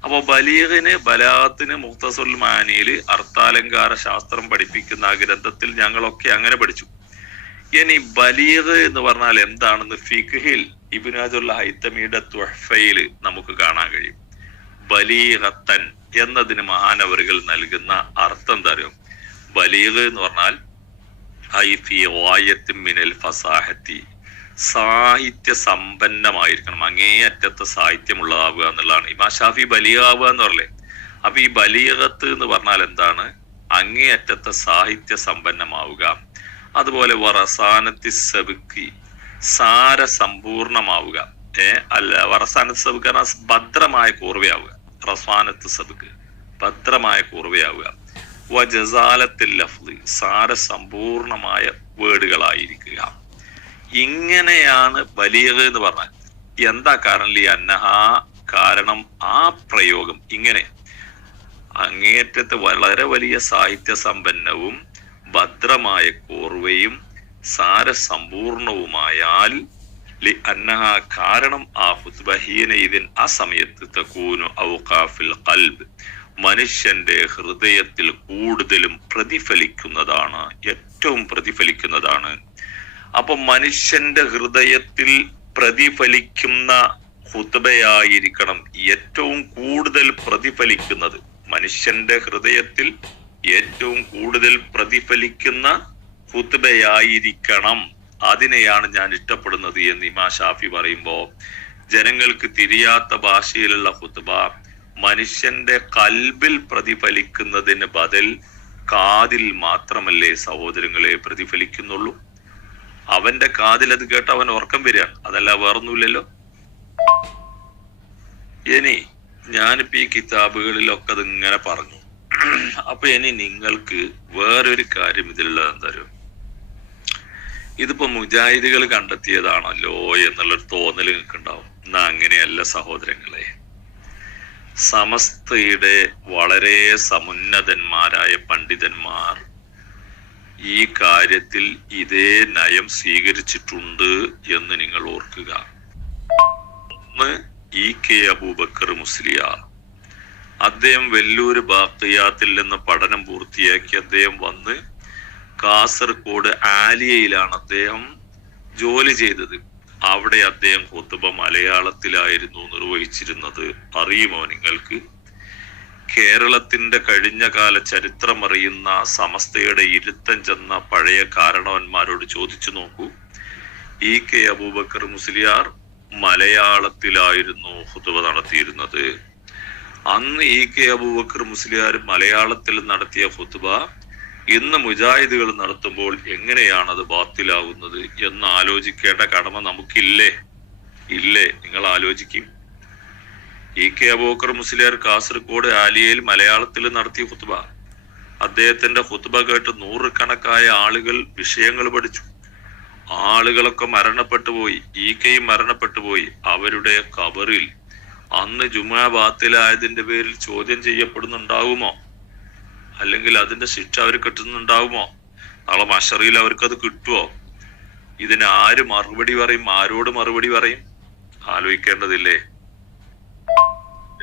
അപ്പൊ ബലീഗിന്, ബലാഗത്തിന് മുഖ്തസറുൽ മഅനിയിൽ അർത്ഥാലങ്കാര ശാസ്ത്രം പഠിപ്പിക്കുന്ന ആ ഗ്രന്ഥത്തിൽ ഞങ്ങളൊക്കെ അങ്ങനെ പഠിച്ചു. ഇനി ബലീഗ് എന്ന് പറഞ്ഞാൽ എന്താണെന്ന് ഫിഖ്ഹിൽ ഇബ്നു ഹജറുൽ ഹൈതമിയുടെ തുഹ്ഫയിൽ നമുക്ക് കാണാൻ കഴിയും. ബലീഗത്തൻ എന്നതിന് മഹാനവറുകൾ നൽകുന്ന അർത്ഥം എന്താ അറിയോ, ബലീഗ് എന്ന് പറഞ്ഞാൽ ഐ ഫീ ഗായത്തിൻ മിനൽ ഫസാഹത്തി, സാഹിത്യ സമ്പന്നമായിരിക്കണം, അങ്ങേയറ്റത്തെ സാഹിത്യമുള്ളതാവുക എന്നുള്ളതാണ്. ഇമാം ഷാഫി ബലീഗാവുക എന്ന് പറയല്ലേ. അപ്പൊ ഈ ബലീഗത്ത് എന്ന് പറഞ്ഞാൽ എന്താണ്, അങ്ങേയറ്റത്തെ സാഹിത്യ സമ്പന്നമാവുക. അതുപോലെ വറസാനത്തി സബുക്കി, സാരസമ്പൂർണമാവുക. അല്ല, വറസാനത്ത് സബുക്ക് ഭദ്രമായ കൂർവയാവുക, റസാനത്ത് സബുക്ക് ഭദ്രമായ കൂർവയാവുക. വജസാലത്തിൽ ലഫ്ളി, സാരസമ്പൂർണമായ വേർഡുകളായിരിക്കുക. ഇങ്ങനെയാണ് ബലീഗ് എന്ന് പറഞ്ഞാൽ. എന്താ കാരണം, കാരണം ആ പ്രയോഗം ഇങ്ങനെ അങ്ങേയറ്റത്തെ വളരെ വലിയ സാഹിത്യ സമ്പന്നവും ഭദ്രമായ കോർവയും സാരസമ്പൂർണവുമായാൽ കാരണം ആ ഖുത്ബ ഹീനഇദിൻ, ആ സമയത്ത് തകൂനു ഔഖാഫിൽ ഖൽബ്, മനുഷ്യന്റെ ഹൃദയത്തിൽ കൂടുതലും പ്രതിഫലിക്കുന്നതാണ്, ഏറ്റവും പ്രതിഫലിക്കുന്നതാണ്. അപ്പൊ മനുഷ്യന്റെ ഹൃദയത്തിൽ പ്രതിഫലിക്കുന്ന ഖുത്ബയായിരിക്കണം ഏറ്റവും കൂടുതൽ പ്രതിഫലിക്കുന്നത്. മനുഷ്യന്റെ ഹൃദയത്തിൽ ഏറ്റവും കൂടുതൽ പ്രതിഫലിക്കുന്ന ഖുത്ബയായിരിക്കണം, അതിനെയാണ് ഞാൻ ഇഷ്ടപ്പെടുന്നത് എന്ന് ഇമാം ഷാഫി പറയുമ്പോ, ജനങ്ങൾക്ക് തിരിയാത്ത ഭാഷയിലുള്ള ഖുത്ബ മനുഷ്യന്റെ കൽബിൽ പ്രതിഫലിക്കുന്നതിന് ബദൽ കാതിൽ മാത്രമല്ലേ സഹോദരങ്ങളെ പ്രതിഫലിക്കുന്നുള്ളൂ. അവന്റെ കാതിൽ അത് കേട്ട് അവൻ ഉറക്കം വരികയാണ്, അതല്ല വേറൊന്നുമില്ലല്ലോ. ഇനി ഞാനിപ്പോ ഈ കിതാബുകളിലൊക്കെ അത് ഇങ്ങനെ പറഞ്ഞു. അപ്പൊ ഇനി നിങ്ങൾക്ക് വേറൊരു കാര്യം ഇതിലുള്ളത് എന്താ, ഇതിപ്പോ മുജാഹിദുകൾ കണ്ടെത്തിയതാണല്ലോ എന്നുള്ളൊരു തോന്നൽ നിങ്ങൾക്കുണ്ടാവും. എന്നാ അങ്ങനെയല്ല സഹോദരങ്ങളെ. സമസ്തയുടെ വളരെ സമുന്നതന്മാരായ പണ്ഡിതന്മാർ ഈ കാര്യത്തിൽ ഇതേ നയം സ്വീകരിച്ചിട്ടുണ്ട് എന്ന് നിങ്ങൾ ഓർക്കുക. ഒന്ന്, EK അബൂബക്കർ മുസ്ലിയാർ. അദ്ദേഹം വെല്ലൂര് ബാക്കിയാത്തിൽ നിന്ന് പഠനം പൂർത്തിയാക്കി അദ്ദേഹം വന്ന് കാസർഗോഡ് ആലിയയിലാണ് അദ്ദേഹം ജോലി ചെയ്തത്. അവിടെ അദ്ദേഹം ഖുതുബ മലയാളത്തിലായിരുന്നു നിർവഹിച്ചിരുന്നത്. അറിയുമോ നിങ്ങൾക്ക്? കേരളത്തിന്റെ കഴിഞ്ഞ കാല ചരിത്രം അറിയുന്ന സമസ്തയുടെ ഇരുത്തം ചെന്ന പഴയ കാരണവന്മാരോട് ചോദിച്ചു നോക്കൂ. EK അബൂബക്കർ മുസ്ലിയാർ മലയാളത്തിലായിരുന്നു ഖുതുബ നടത്തിയിരുന്നത്. അന്ന് EK അബൂബക്കർ മുസ്ലിയാർ മലയാളത്തിൽ നടത്തിയ ഖുതുബ ഇന്ന് മുജാഹിദുകൾ നടത്തുമ്പോൾ എങ്ങനെയാണ് അത് ബാത്തിലാവുന്നത് എന്ന് ആലോചിക്കേണ്ട കടമ നമുക്കില്ലേ? ഇല്ലേ? നിങ്ങൾ ആലോചിക്കും. EK അബൂബക്കർ മുസ്ലിയാർ കാസർഗോഡ് ആലിയയിൽ മലയാളത്തിൽ നടത്തിയ ഖുതുബ, അദ്ദേഹത്തിന്റെ ഖുതുബ കേട്ട് നൂറുകണക്കായ ആളുകൾ വിഷയങ്ങൾ പഠിച്ചു. ആളുകളൊക്കെ മരണപ്പെട്ടു പോയി. EKയും മരണപ്പെട്ടു പോയി. അവരുടെ ഖബറിൽ അന്ന് ജുമാ ബാത്തിലായതിന്റെ പേരിൽ ചോദ്യം ചെയ്യപ്പെടുന്നുണ്ടാവുമോ? അല്ലെങ്കിൽ അതിന്റെ ശിക്ഷ അവർ കിട്ടുന്നുണ്ടാവുമോ? നാളെ മശറിയിൽ അവർക്കത് കിട്ടുമോ? ഇതിന് ആര് മറുപടി പറയും? ആരോട് മറുപടി പറയും? ആലോചിക്കേണ്ടതില്ലേ?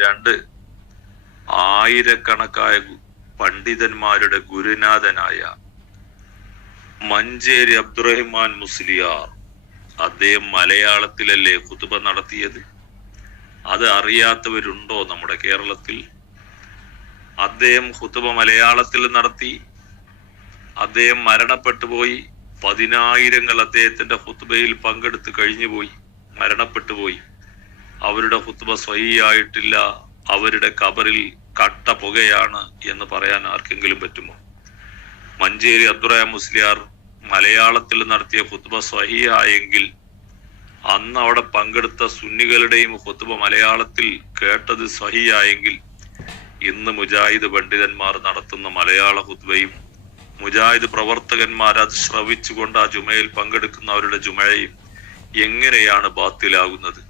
2, ആയിരക്കണക്കായ പണ്ഡിതന്മാരുടെ ഗുരുനാഥനായ മഞ്ചേരി അബ്ദുറഹിമാൻ മുസ്ലിയാർ, അദ്ദേഹം മലയാളത്തിലല്ലേ ഖുതുബ നടത്തിയത്? അത് അറിയാത്തവരുണ്ടോ നമ്മുടെ കേരളത്തിൽ? അദ്ദേഹം ഖുതുബ മലയാളത്തിൽ നടത്തി. അദ്ദേഹം മരണപ്പെട്ടു പോയി. 10,000 അദ്ദേഹത്തിന്റെ ഖുതുബയിൽ പങ്കെടുത്ത് കഴിഞ്ഞുപോയി, മരണപ്പെട്ടു പോയി. അവരുടെ ഖുതുബ സ്വഹീഹായിട്ടില്ല, അവരുടെ ഖബറിൽ കട്ട പുകയാണ് എന്ന് പറയാൻ ആർക്കെങ്കിലും പറ്റുമോ? മഞ്ചേരി അബ്ദുറഹിമാൻ മുസ്ലിയാർ മലയാളത്തിൽ നടത്തിയ ഖുതുബ സ്വഹീഹായെങ്കിൽ അന്ന് അവിടെ പങ്കെടുത്ത സുന്നികളുടെയും ഖുതുബ മലയാളത്തിൽ കേട്ടത് സ്വഹീഹായെങ്കിൽ ഇന്ന് മുജാഹിദ് പണ്ഡിതന്മാർ നടത്തുന്ന മലയാള ഖുതുബയും മുജാഹിദ് പ്രവർത്തകന്മാർ അത് ശ്രവിച്ചുകൊണ്ട് ആ ജുമയിൽ പങ്കെടുക്കുന്നവരുടെ ജുമയും എങ്ങനെയാണ് ബാത്തിലാകുന്നത്?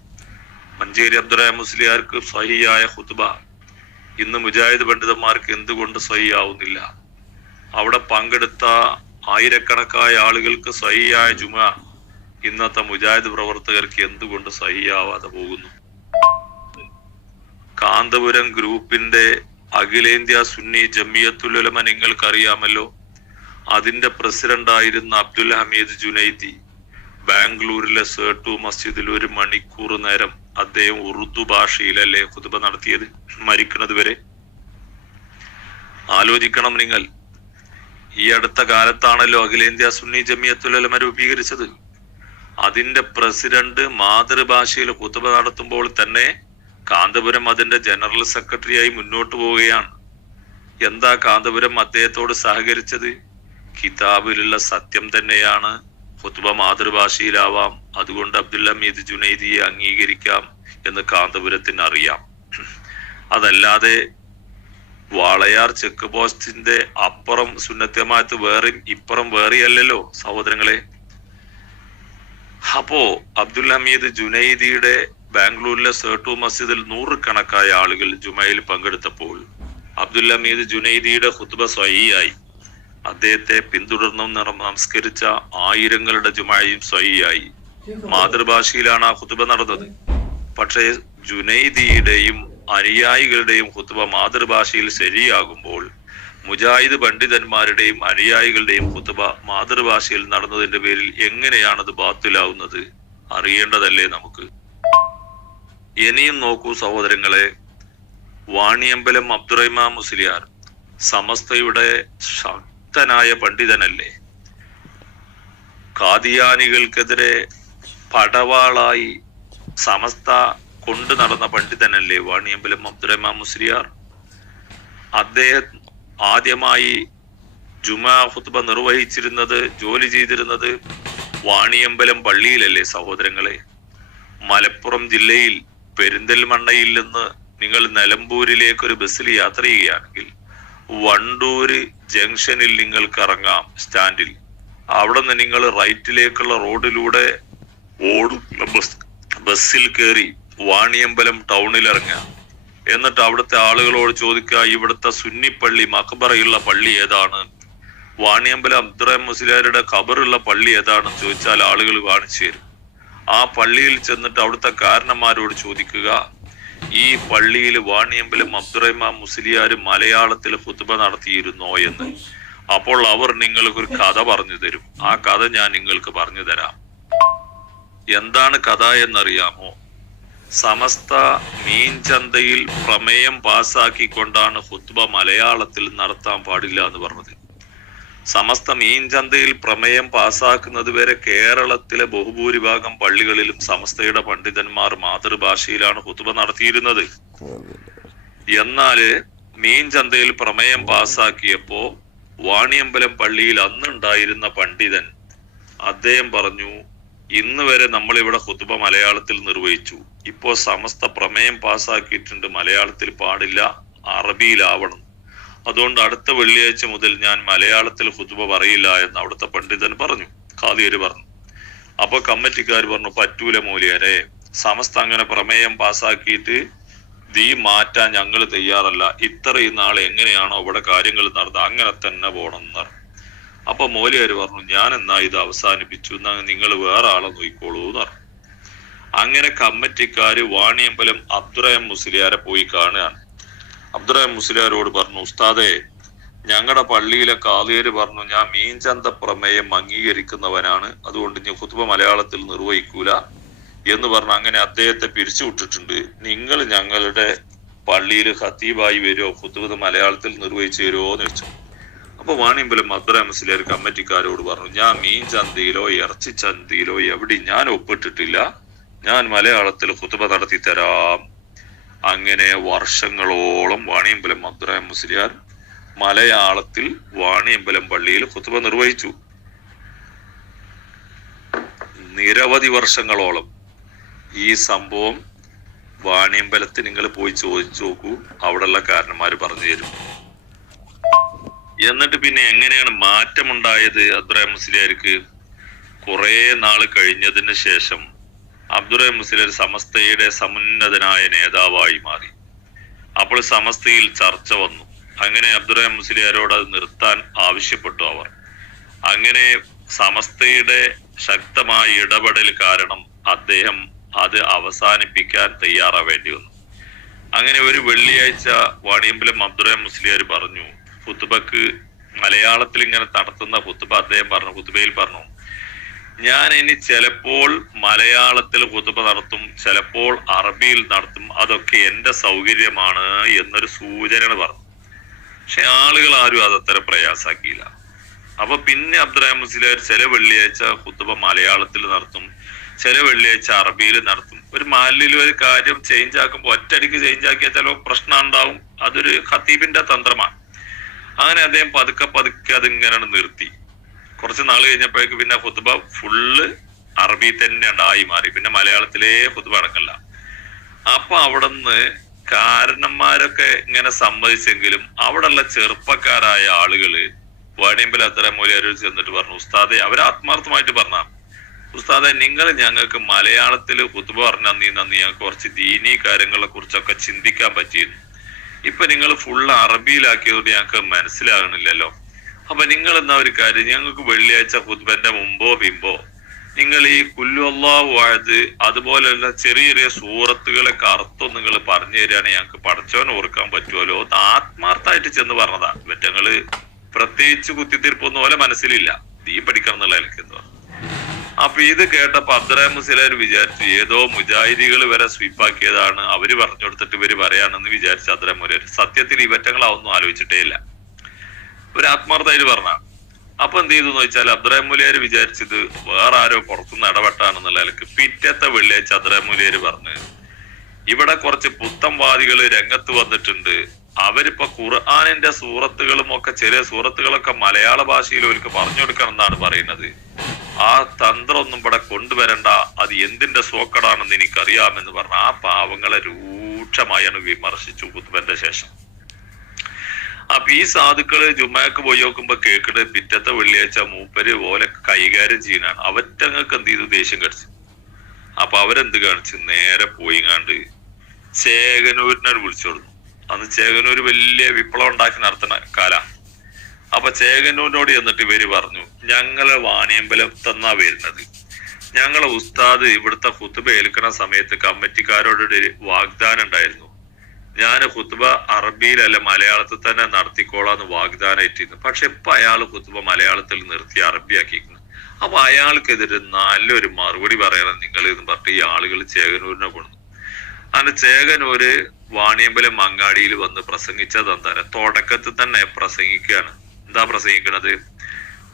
മഞ്ചേരി അബ്ദുറഹിമാൻ മുസ്ലിയാർക്ക് സ്വഹീഹായ ഖുതുബ ഇന്ന് മുജാഹിദ് പണ്ഡിതന്മാർക്ക് എന്തുകൊണ്ട് സ്വഹീഹാവുന്നില്ല? അവിടെ പങ്കെടുത്ത ആയിരക്കണക്കായ ആളുകൾക്ക് സ്വഹീഹായ ജുമ ഇന്നത്തെ മുജാഹിദ് പ്രവർത്തകർക്ക് എന്തുകൊണ്ട് സ്വഹീഹാവാതെ പോകുന്നു? കാന്തപുരം ഗ്രൂപ്പിന്റെ അഖിലേന്ത്യാ സുന്നി ജമിയത്തുൽ ഉലമ നിങ്ങൾക്കറിയാമല്ലോ. അതിന്റെ പ്രസിഡന്റ് ആയിരുന്ന അബ്ദുൽ ഹമീദ് ജുനൈദി ബാംഗ്ലൂരിലെ സേട്ടു മസ്ജിദിൽ 1 മണിക്കൂർ നേരം അദ്ദേഹം ഉറുദു ഭാഷയിലല്ലേ ഖുതുബ നടത്തിയത് മരിക്കുന്നത് വരെ? ആലോചിക്കണം നിങ്ങൾ. ഈ അടുത്ത കാലത്താണല്ലോ അഖിലേന്ത്യാ സുന്നി ജമിയത്തുൽ ഉലമ രൂപീകരിച്ചത്. അതിന്റെ പ്രസിഡന്റ് മാതൃഭാഷയിൽ ഖുതുബ നടത്തുമ്പോൾ തന്നെ കാന്തപുരം അതിന്റെ ജനറൽ സെക്രട്ടറിയായി മുന്നോട്ട് പോവുകയാണ്. എന്താ കാന്തപുരം അദ്ദേഹത്തോട് സഹകരിച്ചത്? കിതാബിലുള്ള സത്യം തന്നെയാണ്. ഖുതുബ മാതൃഭാഷയിലാവാം, അതുകൊണ്ട് അബ്ദുൽ ഹമീദ് ജുനൈദിയെ അംഗീകരിക്കാം എന്ന് കാന്തപുരത്തിന് അറിയാം. അതല്ലാതെ വാളയാർ ചെക്ക് പോസ്റ്റിന്റെ അപ്പുറം സുന്നത്ത് ജമാഅത്ത് വേറെയും ഇപ്പുറം വേറെയല്ലല്ലോ സഹോദരങ്ങളെ. അപ്പോ അബ്ദുൽ ഹമീദ് ജുനൈദിയുടെ ബാംഗ്ലൂരിലെ സേട്ടു മസ്ജിദിൽ നൂറുകണക്കായ ആളുകൾ ജുമയിൽ പങ്കെടുത്തപ്പോൾ അബ്ദുൽ ഹമീദ് ജുനൈദിയുടെ ഖുതുബ സ്വഹീഹായി. അദ്ദേഹത്തെ പിന്തുടർന്നും നമസ്കരിച്ച ആയിരങ്ങളുടെ ജുമയും സ്വഹീഹായി. മാതൃഭാഷയിലാണ് ആ ഖുതുബ നടന്നത്. പക്ഷേ ജുനൈദിയുടെയും അനുയായികളുടെയും ഖുതുബ മാതൃഭാഷയിൽ ശരിയാകുമ്പോൾ മുജാഹിദ് പണ്ഡിതന്മാരുടെയും അനുയായികളുടെയും ഖുതുബ മാതൃഭാഷയിൽ നടന്നതിന്റെ പേരിൽ എങ്ങനെയാണത് ബാത്തിലാവുന്നത്? അറിയേണ്ടതല്ലേ നമുക്ക്. ഇനിയും നോക്കൂ സഹോദരങ്ങളെ, വാണിയമ്പലം അബ്ദുറഹിമാൻ മുസ്ലിയാർ സമസ്തയുടെ ശക്തനായ പണ്ഡിതനല്ലേ? ഖാദിയാനികൾക്കെതിരെ പടവാളായി സമസ്ത കൊണ്ടു നടന്ന പണ്ഡിതനല്ലേ വാണിയമ്പലം അബ്ദുറഹിമാൻ മുസ്ലിയാർ? അദ്ദേഹം ആദ്യമായി ജുമാ ഖുതുബ നിർവഹിച്ചിരുന്നത്, ജോലി ചെയ്തിരുന്നത് വാണിയമ്പലം പള്ളിയിലല്ലേ സഹോദരങ്ങളെ? മലപ്പുറം ജില്ലയിൽ പെരിന്തൽമണ്ണയിൽ നിന്ന് നിങ്ങൾ നിലമ്പൂരിലേക്ക് ഒരു ബസ്സിൽ യാത്ര ചെയ്യുകയാണെങ്കിൽ വണ്ടൂര് ജംഗ്ഷനിൽ നിങ്ങൾക്ക് ഇറങ്ങാം. സ്റ്റാൻഡിൽ അവിടെ നിന്ന് നിങ്ങൾ റൈറ്റിലേക്കുള്ള റോഡിലൂടെ ഓടുന്ന ബസ്സിൽ കയറി വാണിയമ്പലം ടൗണിൽ ഇറങ്ങുക. എന്നിട്ട് അവിടുത്തെ ആളുകളോട് ചോദിക്കുക, ഇവിടുത്തെ സുന്നിപ്പള്ളി മഖബറയുള്ള പള്ളി ഏതാണ്, വാണിയമ്പലം അബ്ദുറഹ്മാൻ മുസ്ലിയാരുടെ ഖബറുള്ള പള്ളി ഏതാണെന്ന് ചോദിച്ചാൽ ആളുകൾ കാണിച്ചു തരും. ആ പള്ളിയിൽ ചെന്നിട്ട് അവിടുത്തെ കാരണന്മാരോട് ചോദിക്കുക, ഈ പള്ളിയിൽ വാണിയമ്പലം അബ്ദുറഹ്മാൻ മുസ്ലിയാർ മലയാളത്തിൽ ഖുത്ബ നടത്തിയിരുന്നോ എന്ന്. അപ്പോൾ അവർ നിങ്ങൾക്ക് ഒരു കഥ പറഞ്ഞു തരും. ആ കഥ ഞാൻ നിങ്ങൾക്ക് പറഞ്ഞു തരാം. എന്താണ് കഥ എന്നറിയാമോ? സമസ്ത മീൻചന്തയിൽ പ്രമേയം പാസാക്കിക്കൊണ്ടാണ് ഖുത്ബ മലയാളത്തിൽ നടത്താൻ പാടില്ല എന്ന് പറഞ്ഞത്. സമസ്ത മീൻചന്തയിൽ പ്രമേയം പാസാക്കുന്നത് വരെ കേരളത്തിലെ ബഹുഭൂരിഭാഗം പള്ളികളിലും സമസ്തയുടെ പണ്ഡിതന്മാർ മാതൃഭാഷയിലാണ് ഖുത്ബ നടത്തിയിരുന്നത്. എന്നാല് മീൻചന്തയിൽ പ്രമേയം പാസാക്കിയപ്പോ വാണിയമ്പലം പള്ളിയിൽ അന്നുണ്ടായിരുന്ന പണ്ഡിതൻ അദ്ദേഹം പറഞ്ഞു, ഇന്ന് വരെ നമ്മളിവിടെ ഖുത്ബ മലയാളത്തിൽ നിർവഹിച്ചു. ഇപ്പോ സമസ്ത പ്രമേയം പാസാക്കിയിട്ടുണ്ട്, മലയാളത്തിൽ പാടില്ല, അറബിയിലാവണം. അതുകൊണ്ട് അടുത്ത വെള്ളിയാഴ്ച മുതൽ ഞാൻ മലയാളത്തിൽ ഖുത്ബ പറയില്ല എന്ന് അവിടുത്തെ പണ്ഡിതൻ പറഞ്ഞു, ഖാദിയര് പറഞ്ഞു. അപ്പൊ കമ്മിറ്റിക്കാർ പറഞ്ഞു, പറ്റൂല മൂല്യരെ, സമസ്ത അങ്ങനെ പ്രമേയം പാസാക്കിയിട്ട് ഈ മാറ്റാൻ ഞങ്ങൾ തയ്യാറല്ല. ഇത്രയും നാൾ എങ്ങനെയാണോ ഇവിടെ കാര്യങ്ങൾ നടന്നത് അങ്ങനെ തന്നെ പോകണം എന്ന് പറഞ്ഞു. അപ്പൊ മൂല്യര് പറഞ്ഞു, ഞാൻ എന്നാ ഇത് അവസാനിപ്പിച്ചു, എന്നാ നിങ്ങൾ വേറെ ആളെ നോക്കിക്കോളൂ എന്ന് പറഞ്ഞു. അങ്ങനെ കമ്മിറ്റിക്കാര് വാണിയമ്പലം അബ്ദുറഹ്മാൻ മുസ്ലിയാരെ പോയി കാണുകയാണ്. അബ്ദുറഹ്മാൻ മുസ്ലിയാരോട് പറഞ്ഞു, ഉസ്താദെ, ഞങ്ങളുടെ പള്ളിയിലെ ഖാദിയര് പറഞ്ഞു ഞാൻ മീൻചന്ത പ്രമേയം അംഗീകരിക്കുന്നവനാണ്, അതുകൊണ്ട് ഞാൻ ഖുത്ബ മലയാളത്തിൽ നിർവഹിക്കൂല എന്ന് പറഞ്ഞു. അങ്ങനെ അദ്ദേഹത്തെ പിരിച്ചുവിട്ടിട്ടുണ്ട്. നിങ്ങൾ ഞങ്ങളുടെ പള്ളിയിൽ ഖത്തീബായി വരുമോ, ഖുത്ബ മലയാളത്തിൽ നിർവഹിച്ചു തരുമോ എന്ന് വെച്ചു. അപ്പൊ വാണിയമ്പലം അബ്ദുറഹ്മാൻ മുസ്ലിയാർ കമ്മിറ്റിക്കാരോട് പറഞ്ഞു, ഞാൻ മീൻചന്തയിലോ ഇറച്ചി ചന്തയിലോ എവിടെ ഞാൻ ഒപ്പിട്ടിട്ടില്ല, ഞാൻ മലയാളത്തിൽ ഖുത്ബ നടത്തി തരാം. അങ്ങനെ വർഷങ്ങളോളം വാണിയമ്പലം അബ്ദുറഹ്മാൻ മുസ്ലിയാർ മലയാളത്തിൽ വാണിയമ്പലം പള്ളിയിൽ ഖുത്ബ നിർവഹിച്ചു. നിരവധി വർഷങ്ങളോളം. ഈ സംഭവം വാണിയമ്പലത്തിൽ നിങ്ങൾ പോയി ചോദിച്ചു നോക്കൂ, അവിടെയുള്ള കാരണന്മാര് പറഞ്ഞു തരും. എന്നിട്ട് പിന്നെ എങ്ങനെയാണ് മാറ്റമുണ്ടായത് അബ്ദുറഹ്മാൻ മുസ്ലിയാർക്ക്? കുറെ നാള് കഴിഞ്ഞതിന് ശേഷം അബ്ദുറഹ്മാൻ മുസ്ലിയാർ സമസ്തയുടെ സമുന്നതനായ നേതാവായി മാറി. അപ്പോൾ സമസ്തയിൽ ചർച്ച വന്നു. അങ്ങനെ അബ്ദുറഹ്മാൻ മുസ്ലിയാരോട് അത് നിർത്താൻ ആവശ്യപ്പെട്ടു അവർ. അങ്ങനെ സമസ്തയുടെ ശക്തമായ ഇടപെടൽ കാരണം അദ്ദേഹം അത് അവസാനിപ്പിക്കാൻ തയ്യാറാവേണ്ടി വന്നു. അങ്ങനെ ഒരു വെള്ളിയാഴ്ച വാണിയമ്പലം അബ്ദുറഹ്മാൻ മുസ്ലിയാർ പറഞ്ഞു, ഖുത്ബക്ക് മലയാളത്തിൽ ഇങ്ങനെ നടത്തുന്ന ഖുത്ബ അദ്ദേഹം പറഞ്ഞു, ഖുത്ബയിൽ പറഞ്ഞു, ഞാൻ ഇനി ചിലപ്പോൾ മലയാളത്തിൽ ഖുത്ബ നടത്തും, ചിലപ്പോൾ അറബിയിൽ നടത്തും, അതൊക്കെ എന്റെ സൗകര്യമാണ് എന്നൊരു സൂചന പറഞ്ഞു. പക്ഷെ ആളുകൾ ആരും അതത്ര പ്രയാസാക്കിയില്ല. അപ്പൊ പിന്നെ അബ്ദുറഹ്മാൻ മുസ്ലിയാർ ചില വെള്ളിയാഴ്ച ഖുത്ബ മലയാളത്തിൽ നടത്തും, ചില വെള്ളിയാഴ്ച അറബിയിൽ നടത്തും. ഒരു മഹല്ലിൽ ഒരു കാര്യം ചേഞ്ച് ആക്കുമ്പോൾ ഒറ്റയടിക്ക് ചേഞ്ച് ആക്കിയാൽ ചിലപ്പോൾ പ്രശ്നം ഉണ്ടാവും. അതൊരു ഖത്തീബിന്റെ തന്ത്രമാണ്. അങ്ങനെ അദ്ദേഹം പതുക്കെ പതുക്കെ അതിങ്ങനെ നിർത്തി. കുറച്ച് നാൾ കഴിഞ്ഞപ്പോഴേക്ക് പിന്നെ ഖുത്ബ ഫുള്ള് അറബി തന്നെ ഉണ്ടായി മാറി. പിന്നെ മലയാളത്തിലേ ഖുത്ബ അടക്കല്ല. അപ്പൊ അവിടെ നിന്ന് കാരണന്മാരൊക്കെ ഇങ്ങനെ സമ്മതിച്ചെങ്കിലും അവിടെയുള്ള ചെറുപ്പക്കാരായ ആളുകള് വാണിയമ്പലം അബ്ദുറഹ്മാൻ മുസ്ലിയാരോട് ചെന്നിട്ട് പറഞ്ഞു, ഉസ്താദെ, അവർ ആത്മാർത്ഥമായിട്ട് പറഞ്ഞ, ഉസ്താദെ, നിങ്ങൾ ഞങ്ങൾക്ക് മലയാളത്തിൽ ഖുത്ബ പറഞ്ഞാൽ നന്ദി, ഞങ്ങൾക്ക് കുറച്ച് ദീനീ കാര്യങ്ങളെ കുറിച്ചൊക്കെ ചിന്തിക്കാൻ പറ്റിയിരുന്നു. ഇപ്പൊ നിങ്ങൾ ഫുള്ള് അറബിയിലാക്കിയതുകൊണ്ട് ഞങ്ങൾക്ക് മനസ്സിലാകണില്ലല്ലോ. അപ്പൊ നിങ്ങൾ എന്നാ ഒരു കാര്യം, ഞങ്ങൾക്ക് വെള്ളിയാഴ്ച ഖുത്ബന്റെ മുമ്പോ പിമ്പോ നിങ്ങൾ ഈ കുല്ലു അല്ലാഹു അഹദ് അതുപോലെയുള്ള ചെറിയ ചെറിയ സൂറത്തുകളൊക്കെ അർത്ഥം നിങ്ങൾ പറഞ്ഞു തരികയാണെങ്കിൽ ഞങ്ങൾക്ക് പടച്ചോനെ ഓർക്കാൻ പറ്റുമല്ലോ. ആത്മാർത്ഥമായിട്ട് ചെന്ന് പറഞ്ഞതാ. മറ്റങ്ങള് പ്രത്യേകിച്ച് കുത്തിത്തീർപ്പൊന്നും പോലെ മനസ്സിലില്ല, ദീൻ പഠിക്കണം എന്നുള്ള എനിക്ക് എന്താ. അപ്പൊ ഇത് കേട്ടപ്പോ അബ്ദുറഹ്മാൻ മുസ്ലിയാർ വിചാരിച്ചു ഏതോ മുജാഹിദികൾ വരെ സ്വീപ്പാക്കിയതാണ്, അവര് പറഞ്ഞു കൊടുത്തിട്ട് ഇവര് പറയാണെന്ന് വിചാരിച്ച അബ്ദുറഹ്മാൻ മുസ്ലിയാർ. സത്യത്തിൽ ഈ വറ്റങ്ങളൊന്നും ആലോചിച്ചിട്ടേ ഇല്ല, ഒരു ആത്മാർത്ഥമായിട്ട് പറഞ്ഞ. അപ്പൊ എന്ത് ചെയ്തു എന്ന് വെച്ചാൽ അബ്ദുറഹ്മാൻ മുസ്ലിയാർ വിചാരിച്ചത് വേറെ ആരോ പുറത്തുനിന്ന് ഇടപെട്ടാണെന്നുള്ള നിലക്ക് പിറ്റത്തെ വെള്ളിയാഴ്ച അബ്ദുറഹ്മാൻ മുസ്ലിയാർ പറഞ്ഞു, ഇവിടെ കുറച്ച് പുത്തംവാദികൾ രംഗത്ത് വന്നിട്ടുണ്ട്. അവരിപ്പോ ഖുർആനിന്റെ സൂറത്തുകളും ഒക്കെ ചെറിയ സൂറത്തുകളൊക്കെ മലയാള ഭാഷയിൽ അവർക്ക് പറഞ്ഞു കൊടുക്കണം എന്നാണ് പറയുന്നത്. ആ തന്ത്രം ഒന്നും ഇവിടെ കൊണ്ടുവരണ്ട, അത് എന്തിന്റെ സോക്കടാണെന്ന് എനിക്കറിയാമെന്ന് പറഞ്ഞ ആ പാവങ്ങളെ രൂക്ഷമായാണ് വിമർശിച്ചു ഖുത്ബന്റെ ശേഷം. അപ്പൊ ഈ സാധുക്കള് ജുമാക്ക് പോയി നോക്കുമ്പോ കേൾക്കണത് പിറ്റത്തെ വെള്ളിയാഴ്ച മൂപ്പര് ഓലെ കൈകാര്യം ചെയ്യാനാണ്. അവറ്റങ്ങൾക്ക് എന്ത് ചെയ്തു? ദേഷ്യം കടിച്ചു. അപ്പൊ അവരെന്ത് കാണിച്ചു? നേരെ പോയിങ്ങാണ്ട് ചേകനൂരിനെ വിളിച്ചു കൊടുത്തു. അന്ന് ചേകനൂര് വലിയ വിപ്ലവം ഉണ്ടാക്കി നടത്തുന്ന കാല. അപ്പൊ ചേകനൂരിനോട് എന്നിട്ട് ഇവര് പറഞ്ഞു, ഞങ്ങളെ വാണിയമ്പലത്തെന്നാ വരുന്നത്, ഞങ്ങളെ ഉസ്താദ് ഇവിടുത്തെ ഖുത്ബ ഏൽക്കണ സമയത്ത് കമ്മിറ്റിക്കാരോടൊരു വാഗ്ദാനം ഉണ്ടായിരുന്നു, ഞാൻ ഖുത്ബ അറബിയിലല്ല മലയാളത്തിൽ തന്നെ നടത്തിക്കോളാന്ന് വാഗ്ദാനം ഏറ്റിരുന്നു. പക്ഷെ ഇപ്പൊ അയാൾ ഖുത്ബ മലയാളത്തിൽ നിർത്തി അറബിയാക്കിയിരിക്കുന്നു. അപ്പൊ അയാൾക്കെതിരെ നല്ലൊരു മറുപടി പറയണം നിങ്ങൾ എന്ന് പറഞ്ഞിട്ട് ഈ ആളുകൾ ചേകനൂരിനെ കൊണ്ടു. അങ്ങനെ ചേകനൂര് വാണിയമ്പലം മങ്ങാടിയിൽ വന്ന് പ്രസംഗിച്ചത് എന്താണ്? തുടക്കത്തിൽ തന്നെ പ്രസംഗിക്കുകയാണ്. എന്താ പ്രസംഗിക്കണത്?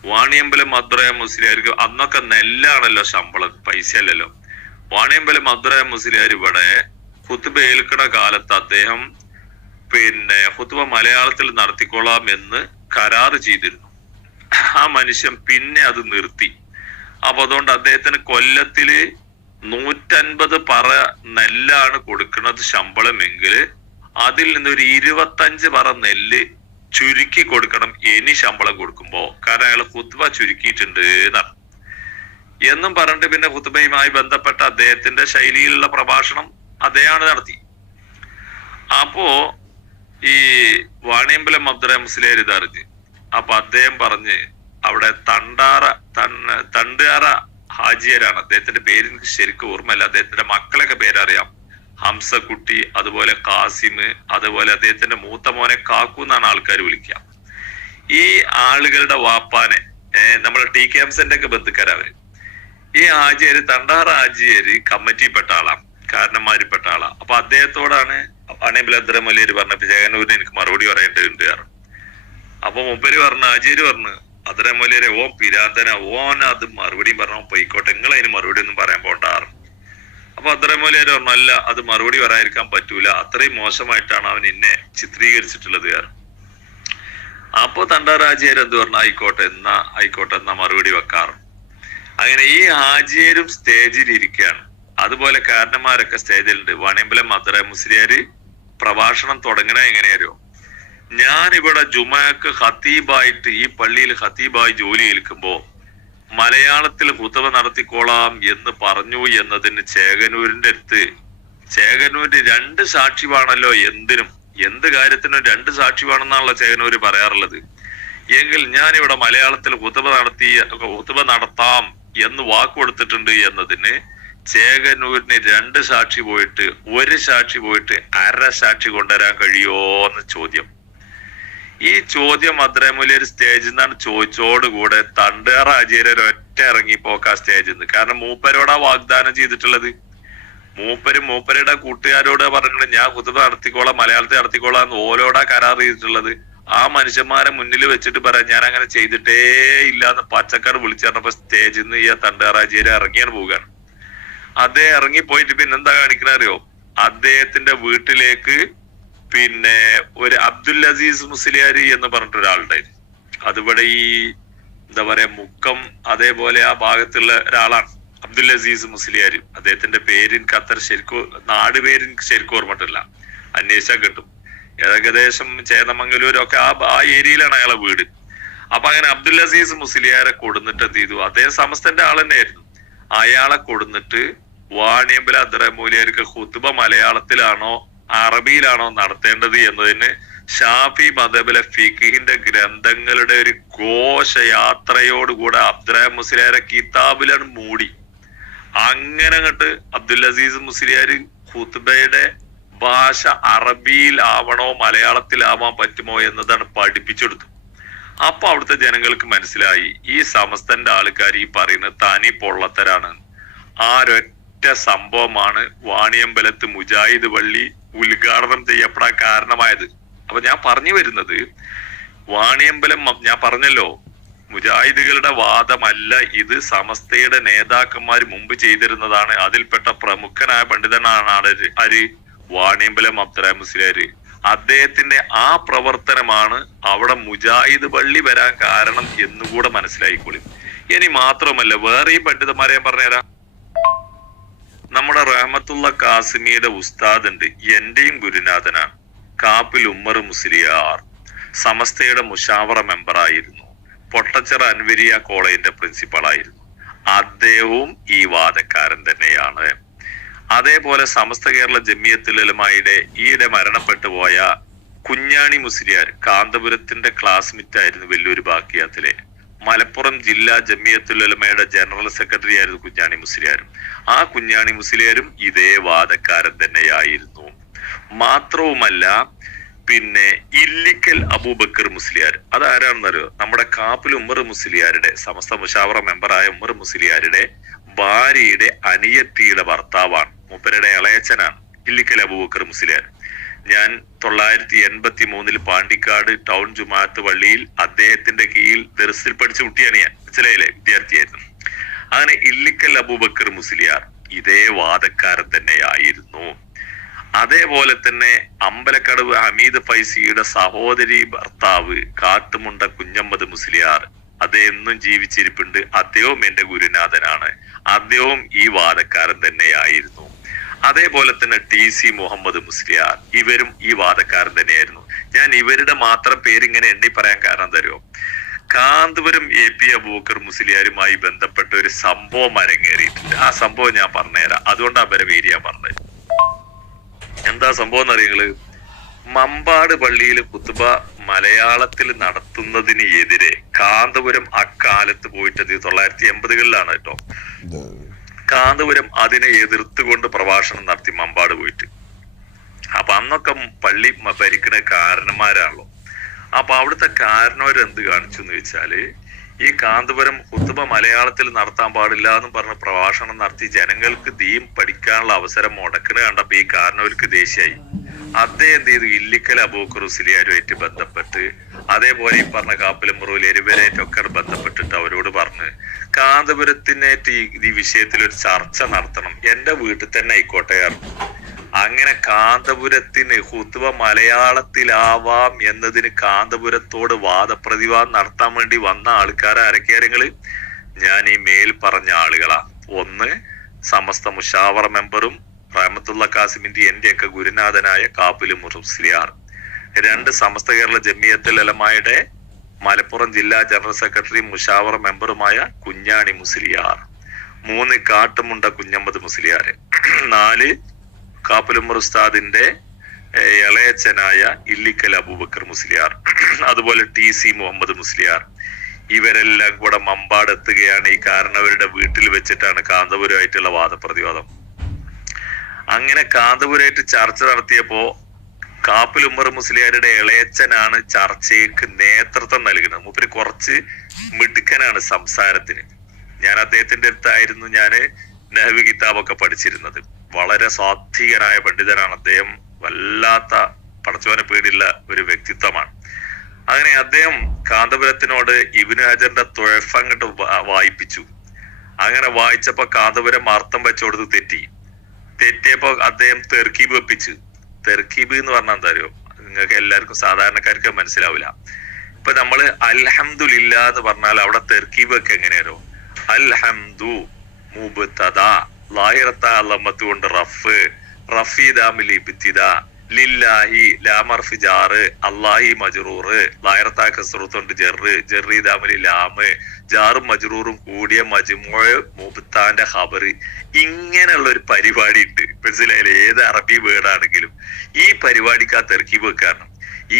വാണിയമ്പലം മദ്രയ മുസ്ലിയാർക്ക് അന്നൊക്കെ നെല്ലാണല്ലോ ശമ്പളം, പൈസ അല്ലല്ലോ. വാണിയമ്പലം മദ്രയ മുസ്ലിയാർ ഇവിടെ ഖുത്ബ ഏൽക്കണ കാലത്ത് അദ്ദേഹം ഖുത്ബ മലയാളത്തിൽ നടത്തിക്കൊള്ളാം എന്ന് കരാറ് ചെയ്തിരുന്നു. ആ മനുഷ്യൻ പിന്നെ അത് നിർത്തി. അപ്പൊ അതുകൊണ്ട് അദ്ദേഹത്തിന് കൊല്ലത്തില് 150 പറ നെല്ലാണ് കൊടുക്കുന്നത് ശമ്പളമെങ്കിൽ അതിൽ നിന്നൊരു 25 പറ നെല്ല് ചുരുക്കി കൊടുക്കണം ഇനി ശമ്പളം കൊടുക്കുമ്പോ, കാരണം അയാൾ ഖുത്ബ ചുരുക്കിയിട്ടുണ്ട് എന്നാണ് എന്നും പറഞ്ഞിട്ട് പിന്നെ ഖുത്ബയുമായി ബന്ധപ്പെട്ട അദ്ദേഹത്തിന്റെ ശൈലിയിലുള്ള പ്രഭാഷണം അദ്ദേഹമാണ് നടത്തി. അപ്പോ ഈ വാണിയമ്പലം അബ്ദുറ മുസ്ലിയാർ ഇതറിഞ്ഞ് അപ്പൊ അദ്ദേഹം പറഞ്ഞ് അവിടെ തണ്ടാറ ഹാജിയരാണ് അദ്ദേഹത്തിന്റെ പേര്, എനിക്ക് ശരിക്കും ഓർമ്മയില്ല. അദ്ദേഹത്തിന്റെ മക്കളൊക്കെ പേരറിയാം, ഹംസക്കുട്ടി, അതുപോലെ കാസിം, അതുപോലെ അദ്ദേഹത്തിന്റെ മൂത്ത മോനെ കാക്കു എന്നാണ് ആൾക്കാർ വിളിക്കുക. ഈ ആളുകളുടെ വാപ്പാനെ നമ്മളെ ടി കെ എംസന്റെ ഒക്കെ ബന്ധുക്കാരവര്. ഈ ഹാജിയര് തണ്ടാറ ഹാജിയര് കമ്മിറ്റിയിൽപ്പെട്ട ആളാണ്, കാരണന്മാരിൽപ്പെട്ട ആളാണ്. അപ്പൊ അദ്ദേഹത്തോടാണ് അണേബിൾ അദ്രമല്ലിയര് പറഞ്ഞ ചേകനൂരിന് എനിക്ക് മറുപടി പറയേണ്ടതുണ്ട് കാരണം. അപ്പൊ മുപ്പര് പറഞ്ഞു, ഹാജിയര് പറഞ്ഞു, അദ്രമല്ലിയരെ ഓ പിരാന്തന, ഓൻ അത് മറുപടിയും പറഞ്ഞു പോയിക്കോട്ടെ, നിങ്ങൾ അതിന് മറുപടി ഒന്നും പറയാൻ പോണ്ടാറ്. അപ്പൊ അദ്രമല്ലിയര് പറഞ്ഞു, അല്ല അത് മറുപടി പറയാതിരിക്കാൻ പറ്റൂല, അത്രയും മോശമായിട്ടാണ് അവൻ എന്നെ ചിത്രീകരിച്ചിട്ടുള്ളത് കാരണം. അപ്പൊ തണ്ടാറാജിയർ എന്ത് പറഞ്ഞു, ആയിക്കോട്ടെ എന്നാ മറുപടി വെക്കാറ്. അങ്ങനെ ഈ ഹാജിയരും സ്റ്റേജിൽ ഇരിക്കുകയാണ്, അതുപോലെ കാരണന്മാരൊക്കെ സ്റ്റേജിലുണ്ട്. വാണിയമ്പലം മദ്ര മുസ്ലിയാര് പ്രഭാഷണം തുടങ്ങണ എങ്ങനെയാരോ, ഞാനിവിടെ ജുമാക്ക് ഖത്തീബായിട്ട് ഈ പള്ളിയിൽ ഖത്തീബായി ജോലി ഏൽക്കുമ്പോ മലയാളത്തിൽ ഖുത്ബ നടത്തിക്കോളാം എന്ന് പറഞ്ഞു എന്നതിന് ചേകനൂരിന്റെ അടുത്ത്, ചേകനൂരിന് 2 സാക്ഷി വേണമല്ലോ, എന്ത് കാര്യത്തിനും 2 സാക്ഷി വേണമെന്നാണല്ലോ ചേകനൂര് പറയാറുള്ളത്. എങ്കിൽ ഞാനിവിടെ മലയാളത്തിൽ ഖുത്ബ നടത്താം എന്ന് വാക്ക് കൊടുത്തിട്ടുണ്ട് എന്നതിന് ചേകനൂരിന് 2 സാക്ഷി പോയിട്ട് 1 സാക്ഷി പോയിട്ട് 1/2 സാക്ഷി കൊണ്ടുവരാൻ കഴിയോന്ന് ചോദ്യം. ഈ ചോദ്യം അദ്രമുലിയൊരു സ്റ്റേജിൽ നിന്നാണ് ചോദിച്ചോടുകൂടെ തണ്ടാറ ഹാജിയര് ഒറ്റ ഇറങ്ങിപ്പോക്കാ സ്റ്റേജിൽ നിന്ന്. കാരണം മൂപ്പരോടാ വാഗ്ദാനം ചെയ്തിട്ടുള്ളത്. മൂപ്പരുടെ കൂട്ടുകാരോട് പറഞ്ഞത് ഞാൻ ഖുത്ബ നടത്തിക്കോളാം, മലയാളത്തിൽ നടത്തിക്കോളാം എന്ന് ഓലോടാ കരാർ ചെയ്തിട്ടുള്ളത്. ആ മനുഷ്യന്മാരെ മുന്നിൽ വെച്ചിട്ട് പറയാം ഞാൻ അങ്ങനെ ചെയ്തിട്ടേ ഇല്ലാന്ന് പച്ചക്കാർ വിളിച്ചു പറഞ്ഞപ്പോ സ്റ്റേജിൽ നിന്ന് ഈ തണ്ടാറ ഹാജിയര് ഇറങ്ങിയാണ് പോവുകയാണ്. അദ്ദേഹം ഇറങ്ങിപ്പോയിട്ട് പിന്നെന്താ കാണിക്കണറിയോ, അദ്ദേഹത്തിന്റെ വീട്ടിലേക്ക് ഒരു അബ്ദുൽ അസീസ് മുസ്ലിയാരി എന്ന് പറഞ്ഞിട്ട് ഒരാളുണ്ടായിരുന്നു. അതിവിടെ ഈ എന്താ പറയാ മുക്കം അതേപോലെ ആ ഭാഗത്തുള്ള ഒരാളാണ് അബ്ദുൽ അസീസ് മുസ്ലിയാർ. അദ്ദേഹത്തിന്റെ പേര് എനിക്ക് അത്ര നാട് പേര് എനിക്ക് ശരിക്കും ഓർമ്മട്ടില്ല, അന്വേഷിച്ചാൽ കിട്ടും. ഏകദേശം ചേന്നമംഗലൂരൊക്കെ ആ ഏരിയയിലാണ് അയാളെ വീട്. അപ്പൊ അങ്ങനെ അബ്ദുൽ അസീസ് മുസ്ലിയാരെ കൊടുന്നിട്ട് എന്ത് ചെയ്തു, അദ്ദേഹം സമസ്തന്റെ ആൾ തന്നെയായിരുന്നു. അയാളെ കൊടുന്നിട്ട് വാണിയമ്പല അദ്രമൂലിയാർക്ക് ഖുത്ബ മലയാളത്തിലാണോ അറബിയിലാണോ നടത്തേണ്ടത് എന്നതിന് ഷാഫി മദബിലെ ഫിഖിന്റെ ഗ്രന്ഥങ്ങളുടെ ഒരു ഘോഷയാത്രയോടുകൂടെ അബ്ദുറഹ്മാൻ മുസ്ലിയാരെ കിതാബിലാണ് മൂടി. അങ്ങനെ അങ്ങോട്ട് അബ്ദുൽ അസീസ് മുസ്ലിയാര് ഖുത്ബയുടെ ഭാഷ അറബിയിൽ ആവണോ മലയാളത്തിലാവാൻ പറ്റുമോ എന്നതാണ് പഠിപ്പിച്ചെടുത്തു. അപ്പൊ അവിടുത്തെ ജനങ്ങൾക്ക് മനസ്സിലായി ഈ സമസ്തന്റെ ആൾക്കാർ ഈ പറയുന്നത് തനി പൊള്ളത്തരാണ്. ആരൊറ്റ സംഭവമാണ് വാണിയമ്പലത്ത് മുജാഹിദ് പള്ളി ഉദ്ഘാടനം ചെയ്യപ്പെടാൻ കാരണമായത്. അപ്പൊ ഞാൻ പറഞ്ഞു വരുന്നത്, വാണിയമ്പലം ഞാൻ പറഞ്ഞല്ലോ മുജാഹിദുകളുടെ വാദമല്ല ഇത്, സമസ്തയുടെ നേതാക്കന്മാർ മുമ്പ് ചെയ്തിരുന്നതാണ്. അതിൽപ്പെട്ട പ്രമുഖനായ പണ്ഡിതനാണ് വാണിയമ്പലം അബ്ദുറഹ്മാൻ മുസ്ലിയാര്. അദ്ദേഹത്തിന്റെ ആ പ്രവർത്തനമാണ് അവിടെ മുജാഹിദ് പള്ളി വരാൻ കാരണം എന്നുകൂടെ മനസ്സിലായിക്കോളും. ഇനി മാത്രമല്ല വേറെയും പണ്ഡിതന്മാരെ ഞാൻ പറഞ്ഞുതരാം. നമ്മുടെ റഹ്മത്തുള്ള കാസിമിയുടെ ഉസ്താദ് ഉണ്ട്, എന്റെയും ഗുരുനാഥനാണ്, കാപ്പിൽ ഉമ്മർ മുസ്ലിയാർ. സമസ്തയുടെ മുഷാവറ മെമ്പറായിരുന്നു, പൊട്ടച്ചിറ അൻവരിയ കോളേജിന്റെ പ്രിൻസിപ്പളായിരുന്നു. അദ്ദേഹവും ഈ വാദക്കാരൻ തന്നെയാണ്. അതേപോലെ സമസ്ത കേരള ജമിയത്തുൽ ഉലമായുടെ ഈയിടെ മരണപ്പെട്ടു പോയ കുഞ്ഞാണി മുസ്ലിയാർ, കാന്തപുരത്തിന്റെ ക്ലാസ്മേറ്റ് ആയിരുന്നു വെല്ലൂര് ബാക്കിയാത്തിലെ. മലപ്പുറം ജില്ലാ ജമിയത്തുൽ ഉലമയുടെ ജനറൽ സെക്രട്ടറി ആയിരുന്നു കുഞ്ഞാണി മുസ്ലിയാരും. ആ കുഞ്ഞാണി മുസ്ലിയാരും ഇതേ വാദക്കാരൻ തന്നെയായിരുന്നു. മാത്രവുമല്ല, പിന്നെ ഇല്ലിക്കൽ അബൂബക്കർ മുസ്ലിയാർ, അതാരാണെന്നറിയോ? നമ്മുടെ കാപ്പിൽ ഉമ്മർ മുസ്ലിയാരുടെ, സമസ്ത മുഷാവറ മെമ്പറായ ഉമ്മർ മുസ്ലിയാരുടെ ഭാര്യയുടെ അനിയത്തിയുടെ ഭർത്താവാണ്. മൂപ്പരുടെ ഇളയച്ചനാണ് ഇല്ലിക്കൽ അബൂബക്കർ മുസ്ലിയാർ. ഞാൻ 1983 പാണ്ടിക്കാട് ടൗൺ ജുമാഅത്ത് പള്ളിയിൽ അദ്ദേഹത്തിന്റെ കീഴിൽ ദർസിൽ പഠിച്ച കുട്ടിയാണ് ഞാൻ, മനസ്സിലായില്ലേ? വിദ്യാർത്ഥിയായിരുന്നു. അങ്ങനെ ഇല്ലിക്കൽ അബൂബക്കർ മുസ്ലിയാർ ഇതേ വാദക്കാരൻ തന്നെയായിരുന്നു. അതേപോലെ തന്നെ അമ്പലക്കടവ് ഹമീദ് ഫൈസിയുടെ സഹോദരി ഭർത്താവ് കാട്ടുമുണ്ട കുഞ്ഞമ്മദ് മുസ്ലിയാർ, അദ്ദേഹം എന്നും ജീവിച്ചിരിപ്പുണ്ട്. അദ്ദേഹവും എന്റെ ഗുരുനാഥനാണ്. അദ്ദേഹവും ഈ വാദക്കാരൻ തന്നെയായിരുന്നു. അതേപോലെ തന്നെ TC മുഹമ്മദ് മുസ്ലിയാർ, ഇവരും ഈ വാദക്കാരൻ തന്നെയായിരുന്നു. ഞാൻ ഇവരുടെ മാത്രം പേരിങ്ങനെ എണ്ണി പറയാൻ കാരണം തരുമോ? കാന്തപുരം AP അബൂബക്കർ മുസ്ലിയാരുമായി ബന്ധപ്പെട്ട ഒരു സംഭവം അരങ്ങേറിയിട്ടുണ്ട്. ആ സംഭവം ഞാൻ പറഞ്ഞുതരാം. അതുകൊണ്ടാണ് അവരെ പേര് ഞാൻ പറഞ്ഞത്. എന്താ സംഭവം എന്നറിയങ്ങള്? മമ്പാട് പള്ളിയിൽ കുത്തുബ മലയാളത്തിൽ നടത്തുന്നതിന് എതിരെ കാന്തപുരം അക്കാലത്ത് പോയിട്ട് 1980-കളിലാണ് കേട്ടോ. കാന്തപുരം അതിനെ എതിർത്തുകൊണ്ട് പ്രഭാഷണം നടത്തി മമ്പാട് പോയിട്ട്. അപ്പൊ അന്നൊക്കെ പള്ളി ഭരിക്കുന്ന കാരണന്മാരാണല്ലോ. അപ്പൊ അവിടുത്തെ കാരണവരെന്ത് കാണിച്ചു എന്ന് വെച്ചാല്, ഈ കാന്തപുരം ഖുത്ബ മലയാളത്തിൽ നടത്താൻ പാടില്ല എന്ന് പറഞ്ഞ് പ്രഭാഷണം നടത്തി ജനങ്ങൾക്ക് ദീൻ പഠിക്കാനുള്ള അവസരം മുടക്കണ കണ്ടപ്പോ ഈ കാരണവർക്ക് ദേഷ്യായി. അദ്ദേഹം എന്ത് ചെയ്തു? ഇല്ലിക്കൽ അബൂബക്കർ മുസ്ലിയാരുമായിട്ട് ബന്ധപ്പെട്ട്, അതേപോലെ ഈ പറഞ്ഞ കാപ്പിലും മുറൂലിയർ ഇവരായിട്ടൊക്കെ ബന്ധപ്പെട്ടിട്ട് അവരോട് പറഞ്ഞ് കാന്തപുരത്തിനായിട്ട് ഈ വിഷയത്തിൽ ഒരു ചർച്ച നടത്തണം, എന്റെ വീട്ടിൽ തന്നെ ആയിക്കോട്ടെ. അങ്ങനെ കാന്തപുരത്തിന് ഖുത്ബ മലയാളത്തിലാവാം എന്നതിന് കാന്തപുരത്തോട് വാദപ്രതിവാദം നടത്താൻ വേണ്ടി വന്ന ആൾക്കാരൊക്കെയാരെങ്കില് ഞാൻ ഈ മേൽ പറഞ്ഞ ആളുകളാ. ഒന്ന്, സമസ്ത മുഷാവറ മെമ്പറും റഹ്മത്തുള്ള കാസിമിന്റെ എന്റെയൊക്കെ ഗുരുനാഥനായ കാപ്പിൽ മുസ്ലിയാർ. രണ്ട്, സമസ്ത കേരള ജമിയത്തുൽ ഉലമായുടെ മലപ്പുറം ജില്ലാ ജനറൽ സെക്രട്ടറി മുഷാവറ മെമ്പറുമായ കുഞ്ഞാണി മുസ്ലിയാർ. മൂന്ന്, കാട്ടുമുണ്ട കുഞ്ഞമ്മദ് മുസ്ലിയാർ. നാല്, കാപ്പുലുമ്മർ ഉസ്താദിന്റെ ഇളയച്ചനായ ഇല്ലിക്കൽ അബൂബക്കർ മുസ്ലിയാർ. അതുപോലെ TC മുഹമ്മദ് മുസ്ലിയാർ. ഇവരെല്ലാം കൂടെ മമ്പാടെത്തുകയാണ്. ഈ കാരണവരുടെ വീട്ടിൽ വെച്ചിട്ടാണ് കാന്തപുരമായിട്ടുള്ള വാദപ്രതിവാദം. അങ്ങനെ കാന്തപുരമായിട്ട് ചർച്ച നടത്തിയപ്പോ കാപ്പിൽ ഉമ്മർ മുസ്ലിയാരുടെ ഇളയച്ചനാണ് ചർച്ചയ്ക്ക് നേതൃത്വം നൽകുന്നത്. മൂപ്പര് കുറച്ച് മിടുക്കനാണ് സംസാരത്തിന്. ഞാൻ അദ്ദേഹത്തിന്റെ അടുത്തായിരുന്നു ഞാൻ നഹ്വ് കിതാബൊക്കെ പഠിച്ചിരുന്നത്. വളരെ സ്വാത്വികനായ പണ്ഡിതനാണ് അദ്ദേഹം. വല്ലാത്ത പടച്ചോനെ പേടിയുള്ള ഒരു വ്യക്തിത്വമാണ്. അങ്ങനെ അദ്ദേഹം കാന്തപുരത്തിനോട് ഇബ്നു ഹജറിന്റെ തുഴഫ് അങ്ങോട്ട് വായിപ്പിച്ചു. അങ്ങനെ വായിച്ചപ്പോ കാന്തപുരം അർത്ഥം വെച്ചോടുത്ത് തെറ്റിയപ്പോ അദ്ദേഹം തെർക്കീബ് വെപ്പിച്ചു. തെർക്കീബ് എന്ന് പറഞ്ഞാൽ എന്താ അറിയോ? നിങ്ങൾക്ക് എല്ലാവർക്കും സാധാരണക്കാർക്ക് മനസ്സിലാവില്ല. ഇപ്പൊ നമ്മള് അൽഹംദുലില്ല എന്ന് പറഞ്ഞാൽ അവിടെ തെർക്കീബ് ഒക്കെ എങ്ങനെയാണോ? അൽഹംദു മുബ്തദാ, ലാഹിറത്ത അലമത്ത് കൊണ്ട് റഫ്, റഫീദാമിൽ ഇബ്തിദാ, ലില്ലാഹി ലാമർഫി ജാറ്, അല്ലാഹി മജ്റൂറ്, ലാഹിറത്ത കസ്റത്ത് കൊണ്ട് ജറ്, ജറീദാമിൽ ലാമ്, ജാറും മജ്റൂറും കൂടിയ മജ്മൂഅ് മുബ്താന്റെ ഖബറ്. ഇങ്ങനെയുള്ള ഒരു പരിപാടി ഉണ്ട്, മനസ്സിലായില്ലേ? ഏത് അറബി വേർഡാണെങ്കിലും ഈ പരിപാടിക്ക് ആ തെർക്കീബ് വെക്കാരണം.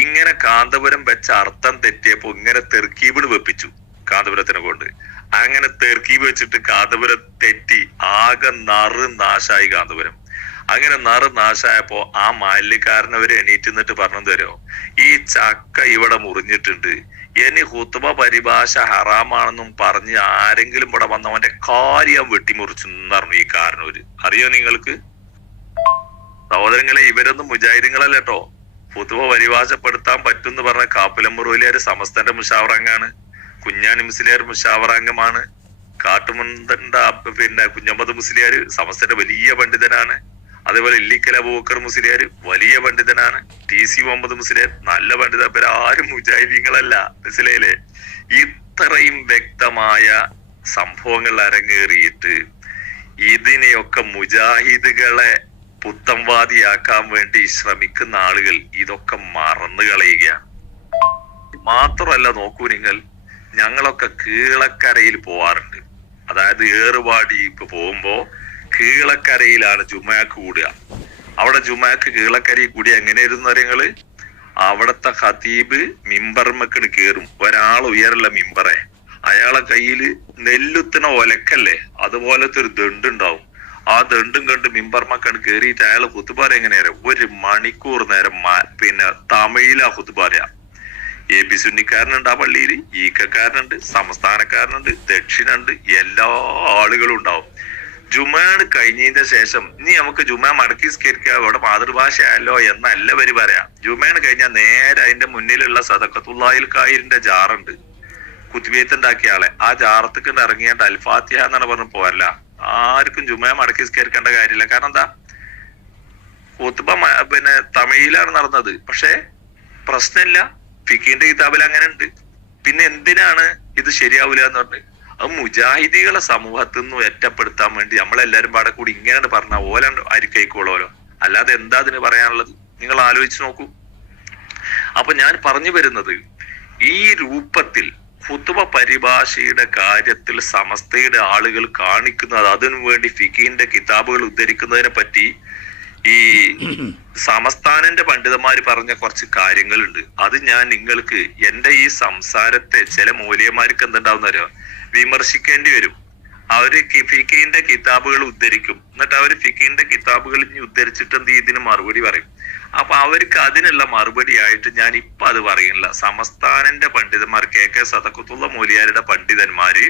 ഇങ്ങനെ കാന്തപുരം വെച്ച അർത്ഥം തെറ്റിയപ്പോ ഇങ്ങനെ തെർക്കീബിന് വെപ്പിച്ചു കാന്തപുരത്തിനെ കൊണ്ട്. അങ്ങനെ തെർക്കീബ് വെച്ചിട്ട് കാന്തപുരം തെറ്റി ആകെ നാശായി കാന്തപുരം. അങ്ങനെ നാശായപ്പോ ആ മാലിന്യക്കാരനവര് എണീറ്റ് നിന്നിട്ട് പറഞ്ഞു തരുമോ, ഈ ചക്ക ഇവിടെ മുറിഞ്ഞിട്ടുണ്ട്, ഇനി ഖുത്ബ പരിഭാഷ ഹറാമാണെന്നും പറഞ്ഞ് ആരെങ്കിലും ഇവിടെ വന്നവന്റെ കാര്യം വെട്ടിമുറിച്ചു എന്ന് പറഞ്ഞു ഈ കാരണവര്. അറിയോ നിങ്ങൾക്ക് സഹോദരങ്ങളെ? ഇവരൊന്നും മുജാഹിദീങ്ങളല്ല കേട്ടോ. ഖുത്ബ പരിഭാഷപ്പെടുത്താൻ പറ്റുമെന്ന് പറഞ്ഞ കാപ്പിലം മുറൂലിയാർ സമസ്തന്റെ മുഷാവറാംഗാണ്. കുഞ്ഞാണി മുസ്ലിയാർ മുഷാവറാംഗമാണ്. കാട്ടുമുണ്ടന്റെ പിന്നെ കുഞ്ഞമ്മദ് മുസ്ലിയാർ സമസ്തന്റെ വലിയ പണ്ഡിതനാണ്. അതേപോലെ ഇല്ലിക്കൽ അബൂബക്കർ മുസ്ലിയാർ വലിയ പണ്ഡിതനാണ്. TC മുഹമ്മദ് മുസ്ലിയാർ നല്ല പണ്ഡിതൻ. ഇവരാരും മുജാഹിദീങ്ങളല്ല, മനസ്സിലായില്ലേ? ഇത്രയും വ്യക്തമായ സംഭവങ്ങൾ അരങ്ങേറിയിട്ട് ഇതിനെയൊക്കെ മുജാഹിദുകളെ പുത്തംവാദിയാക്കാൻ വേണ്ടി ശ്രമിക്കുന്ന ആളുകൾ ഇതൊക്കെ മറന്നു കളയുകയാണ്. മാത്രമല്ല, നോക്കൂ നിങ്ങൾ, ഞങ്ങളൊക്കെ കീഴക്കരയിൽ പോവാറുണ്ട്. അതായത് ഏറുപാടി പോകുമ്പോ കീഴക്കരയിലാണ് ജുമാക്ക് കൂടുക. അവിടെ ജുമാക്ക് കീഴക്കരയിൽ കൂടി എങ്ങനെയായിരുന്നു അറിയങ്ങള്? അവിടത്തെ ഖതീബ് മിമ്പർമക്കണ് കേറും, ഒരാൾ ഉയരുള്ള മിമ്പറെ. അയാളെ കയ്യില് നെല്ലുത്തണ ഒലക്കല്ലേ, അതുപോലത്തെ ഒരു ദണ്ടുണ്ടാവും. ആ ദണ്ടും കണ്ട് മിമ്പർമക്കണ് കേറിയിട്ട് അയാള് ഖുത്ബ എങ്ങനെയാ 1 മണിക്കൂർ നേരം തമിഴിലാ ഖുത്ബ. AP സുന്നിക്കാരനുണ്ട് ആ പള്ളിയിൽ, ഈക്കക്കാരനുണ്ട്, സംസ്ഥാനക്കാരനുണ്ട്, ദക്ഷിണുണ്ട്, എല്ലാ ആളുകളും ഉണ്ടാവും. ജുമാണ് കഴിഞ്ഞതിന്റെ ശേഷം ഇനി നമുക്ക് ജുമാ മടക്കി സ്കരിക്കുക, അവിടെ മാതൃഭാഷ ആയല്ലോ എന്നല്ല വരി പറയാം. ജുമാണ് കഴിഞ്ഞാൽ നേരെ അതിന്റെ മുന്നിലുള്ള സദഖത്തുല്ലാഹിൽ ഖൈറിന്റെ ജാറുണ്ട്, കുത്തിബിയത്തുണ്ടാക്കിയ ആളെ. ആ ജാറത്തേക്ക് ഇറങ്ങിയാണ്ട് അൽഫാത്തിഹ എന്നാണ് പറഞ്ഞു പോരല്ല. ആർക്കും ജുമാ മടക്കി സ്കരിക്കേണ്ട കാര്യമില്ല. കാരണം എന്താ? ഖുത്ബ തമിഴിലാണ് നടന്നത്. പക്ഷെ പ്രശ്നമില്ല, ഫിഖിന്റെ കിതാബിൽ അങ്ങനെ ഉണ്ട്. പിന്നെ എന്തിനാണ് ഇത് ശരിയാവില്ല എന്ന് പറഞ്ഞ്? അത് മുജാഹിദികളെ സമൂഹത്തിൽ നിന്ന് ഒറ്റപ്പെടുത്താൻ വേണ്ടി നമ്മളെല്ലാരും പാടെ കൂടി ഇങ്ങനെയാണ് പറഞ്ഞ ഓല അരിക്കൈക്കോളോലോ. അല്ലാതെ എന്താ അതിന് പറയാനുള്ളത്? നിങ്ങൾ ആലോചിച്ച് നോക്കൂ. അപ്പൊ ഞാൻ പറഞ്ഞു വരുന്നത്, ഈ രൂപത്തിൽ ഖുത്ബ പരിഭാഷയുടെ കാര്യത്തിൽ സമസ്തയുടെ ആളുകൾ കാണിക്കുന്നത്, അതിനു വേണ്ടി ഫിഖിന്റെ കിതാബുകൾ ഉദ്ധരിക്കുന്നതിനെ പറ്റി ഈ സമസ്ഥാനന്റെ പണ്ഡിതന്മാര് പറഞ്ഞ കുറച്ച് കാര്യങ്ങളുണ്ട്. അത് ഞാൻ നിങ്ങൾക്ക് എന്റെ ഈ സംസാരത്തെ ചില മൂല്യന്മാർക്ക് എന്തുണ്ടാവുന്നവരോ വിമർശിക്കേണ്ടി വരും. അവര് ഫിഖിന്റെ കിതാബുകൾ ഉദ്ധരിക്കും, എന്നിട്ട് അവര് ഫിഖിന്റെ കിതാബുകൾ ഇനി ഉദ്ധരിച്ചിട്ട് എന്ത് ഇതിന് മറുപടി പറയും. അപ്പൊ അവർക്ക് അതിനുള്ള മറുപടി ആയിട്ട് ഞാൻ ഇപ്പൊ അത് പറയുന്നില്ല. സമസ്ഥാനന്റെ പണ്ഡിതന്മാർ, KK സദഖത്തുള്ള മൂലിയാരുടെ പണ്ഡിതന്മാര്,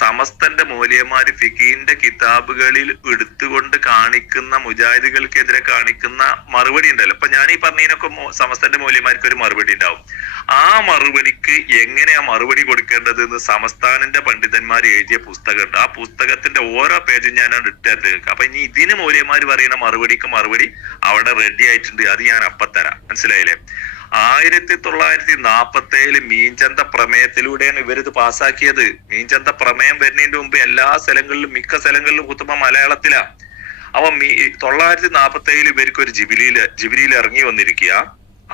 സമസ്തന്റെ മൂല്യന്മാര് ഫിഖിന്റെ കിതാബുകളിൽ എടുത്തുകൊണ്ട് കാണിക്കുന്ന മുജാഹിദുകൾക്കെതിരെ കാണിക്കുന്ന മറുപടി ഉണ്ടല്ലോ. അപ്പൊ ഞാൻ ഈ പറഞ്ഞതിനൊക്കെ സമസ്തന്റെ മൂല്യന്മാർക്ക് ഒരു മറുപടി ഉണ്ടാവും. ആ മറുപടിക്ക് എങ്ങനെയാ മറുപടി കൊടുക്കേണ്ടത് എന്ന് സമസ്ഥാനന്റെ പണ്ഡിതന്മാർ എഴുതിയ പുസ്തകമുണ്ട്. ആ പുസ്തകത്തിന്റെ ഓരോ പേജും ഞാനാണ് ഇട്ടത്. അപ്പൊ ഇനി ഇതിന് മൂല്യന്മാര് പറയുന്ന മറുപടിക്ക് മറുപടി അവിടെ റെഡി ആയിട്ടുണ്ട്. അത് ഞാൻ അപ്പത്തരാം. മനസ്സിലായില്ലേ? 1947 മീൻചന്ത പ്രമേയത്തിലൂടെയാണ് ഇവരിത് പാസ്സാക്കിയത്. മീൻചന്ത പ്രമേയം വരുന്നതിന്റെ മുമ്പ് എല്ലാ സ്ഥലങ്ങളിലും, മിക്ക സ്ഥലങ്ങളിലും ഖുത്ബ മലയാളത്തിലാ. അപ്പൊ 1947 ഇവർക്ക് ഒരു ജിബിലിയിൽ ഇറങ്ങി വന്നിരിക്കുക.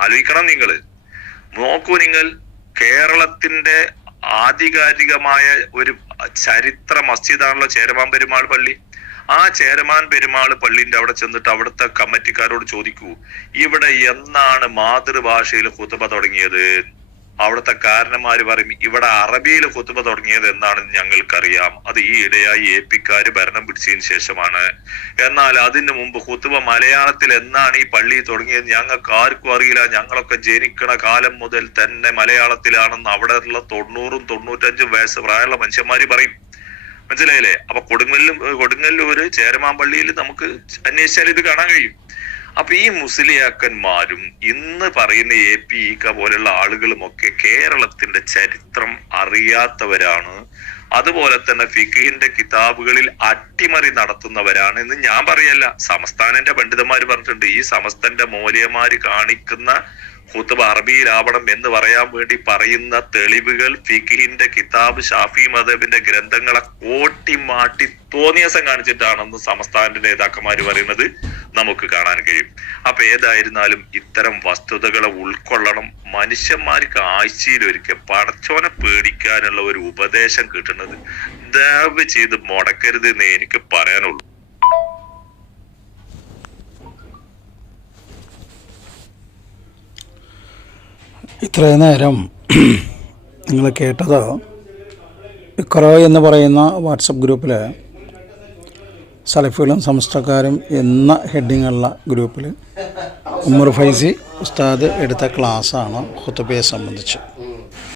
ആലോചിക്കണം നിങ്ങള്. നോക്കൂ നിങ്ങൾ, കേരളത്തിന്റെ ആധികാരികമായ ഒരു ചരിത്ര മസ്ജിദാണല്ലോ ചേരമാൻ പെരുമാൾ പള്ളി. ആ ചേരമാൻ പെരുമാൾ പള്ളിന്റെ അവിടെ ചെന്നിട്ട് അവിടുത്തെ കമ്മിറ്റിക്കാരോട് ചോദിക്കൂ, ഇവിടെ എന്നാണ് മാതൃഭാഷയിൽ ഖുത്ബ തുടങ്ങിയത്? അവിടുത്തെ കാരണന്മാര് പറയും, ഇവിടെ അറബിയിൽ ഖുത്ബ തുടങ്ങിയത് എന്നാണെന്ന് ഞങ്ങൾക്കറിയാം. അത് ഈ ഇടയായി AP-ക്കാര് ഭരണം പിടിച്ചതിന് ശേഷമാണ്. എന്നാൽ അതിന് മുമ്പ് ഖുത്ബ മലയാളത്തിൽ എന്നാണ് ഈ പള്ളി തുടങ്ങിയത് ഞങ്ങൾക്ക് ആർക്കും അറിയില്ല. ഞങ്ങളൊക്കെ ജനിക്കണ കാലം മുതൽ തന്നെ മലയാളത്തിലാണെന്ന് അവിടെ ഉള്ള 90 95 വയസ്സ് പ്രായമുള്ള മനുഷ്യന്മാര് പറയും. മനസ്സിലായില്ലേ? അപ്പൊ കൊടുങ്ങല്ലൂര് ചേരമാൻ പള്ളിയിൽ നമുക്ക് അന്വേഷിച്ചാൽ ഇത് കാണാൻ കഴിയും. അപ്പൊ ഈ മുസ്ലിയാക്കന്മാരും ഇന്ന് പറയുന്ന AP-ക പോലുള്ള ആളുകളും ഒക്കെ കേരളത്തിന്റെ ചരിത്രം അറിയാത്തവരാണ്. അതുപോലെ തന്നെ ഫിഖിന്റെ കിതാബുകളിൽ അട്ടിമറി നടത്തുന്നവരാണ് എന്ന് ഞാൻ പറയല്ല, സമസ്ഥാനന്റെ പണ്ഡിതന്മാര് പറഞ്ഞിട്ടുണ്ട്. ഈ സമസ്തന്റെ മൂല്യന്മാര് കാണിക്കുന്ന ഖുത്ബ അറബിയിലാവണം എന്ന് പറയാൻ വേണ്ടി പറയുന്ന തെളിവുകൾ ഫിഖിന്റെ കിതാബ്, ഷാഫി മദബിന്റെ ഗ്രന്ഥങ്ങളെ കോട്ടി മാറ്റി തോന്നിയാസം കാണിച്ചിട്ടാണെന്ന് സമസ്ഥാനന്റെ നേതാക്കന്മാര് പറയുന്നത് നമുക്ക് കാണാൻ കഴിയും. അപ്പൊ ഏതായിരുന്നാലും ഇത്തരം വസ്തുതകളെ ഉൾക്കൊള്ളണം. മനുഷ്യന്മാർക്ക് ആഴ്ചയിലൊരിക്കൽ പടച്ചോനെ പേടിക്കാനുള്ള ഒരു ഉപദേശം കിട്ടുന്നത് ദയവ് ചെയ്ത് മുടക്കരുത് എന്നേ എനിക്ക് പറയാനുള്ളൂ. ഇത്രയും നേരം നിങ്ങൾ കേട്ടത് ഇഖ്റ എന്ന് പറയുന്ന വാട്സപ്പ് ഗ്രൂപ്പിൽ സലഫികളും സമസ്തക്കാരും എന്ന ഹെഡിങ്ങുള്ള ഗ്രൂപ്പിൽ ഉമർ ഫൈസി ഉസ്താദ് എടുത്ത ക്ലാസ്സാണ് ഖുത്ബയെ സംബന്ധിച്ച്.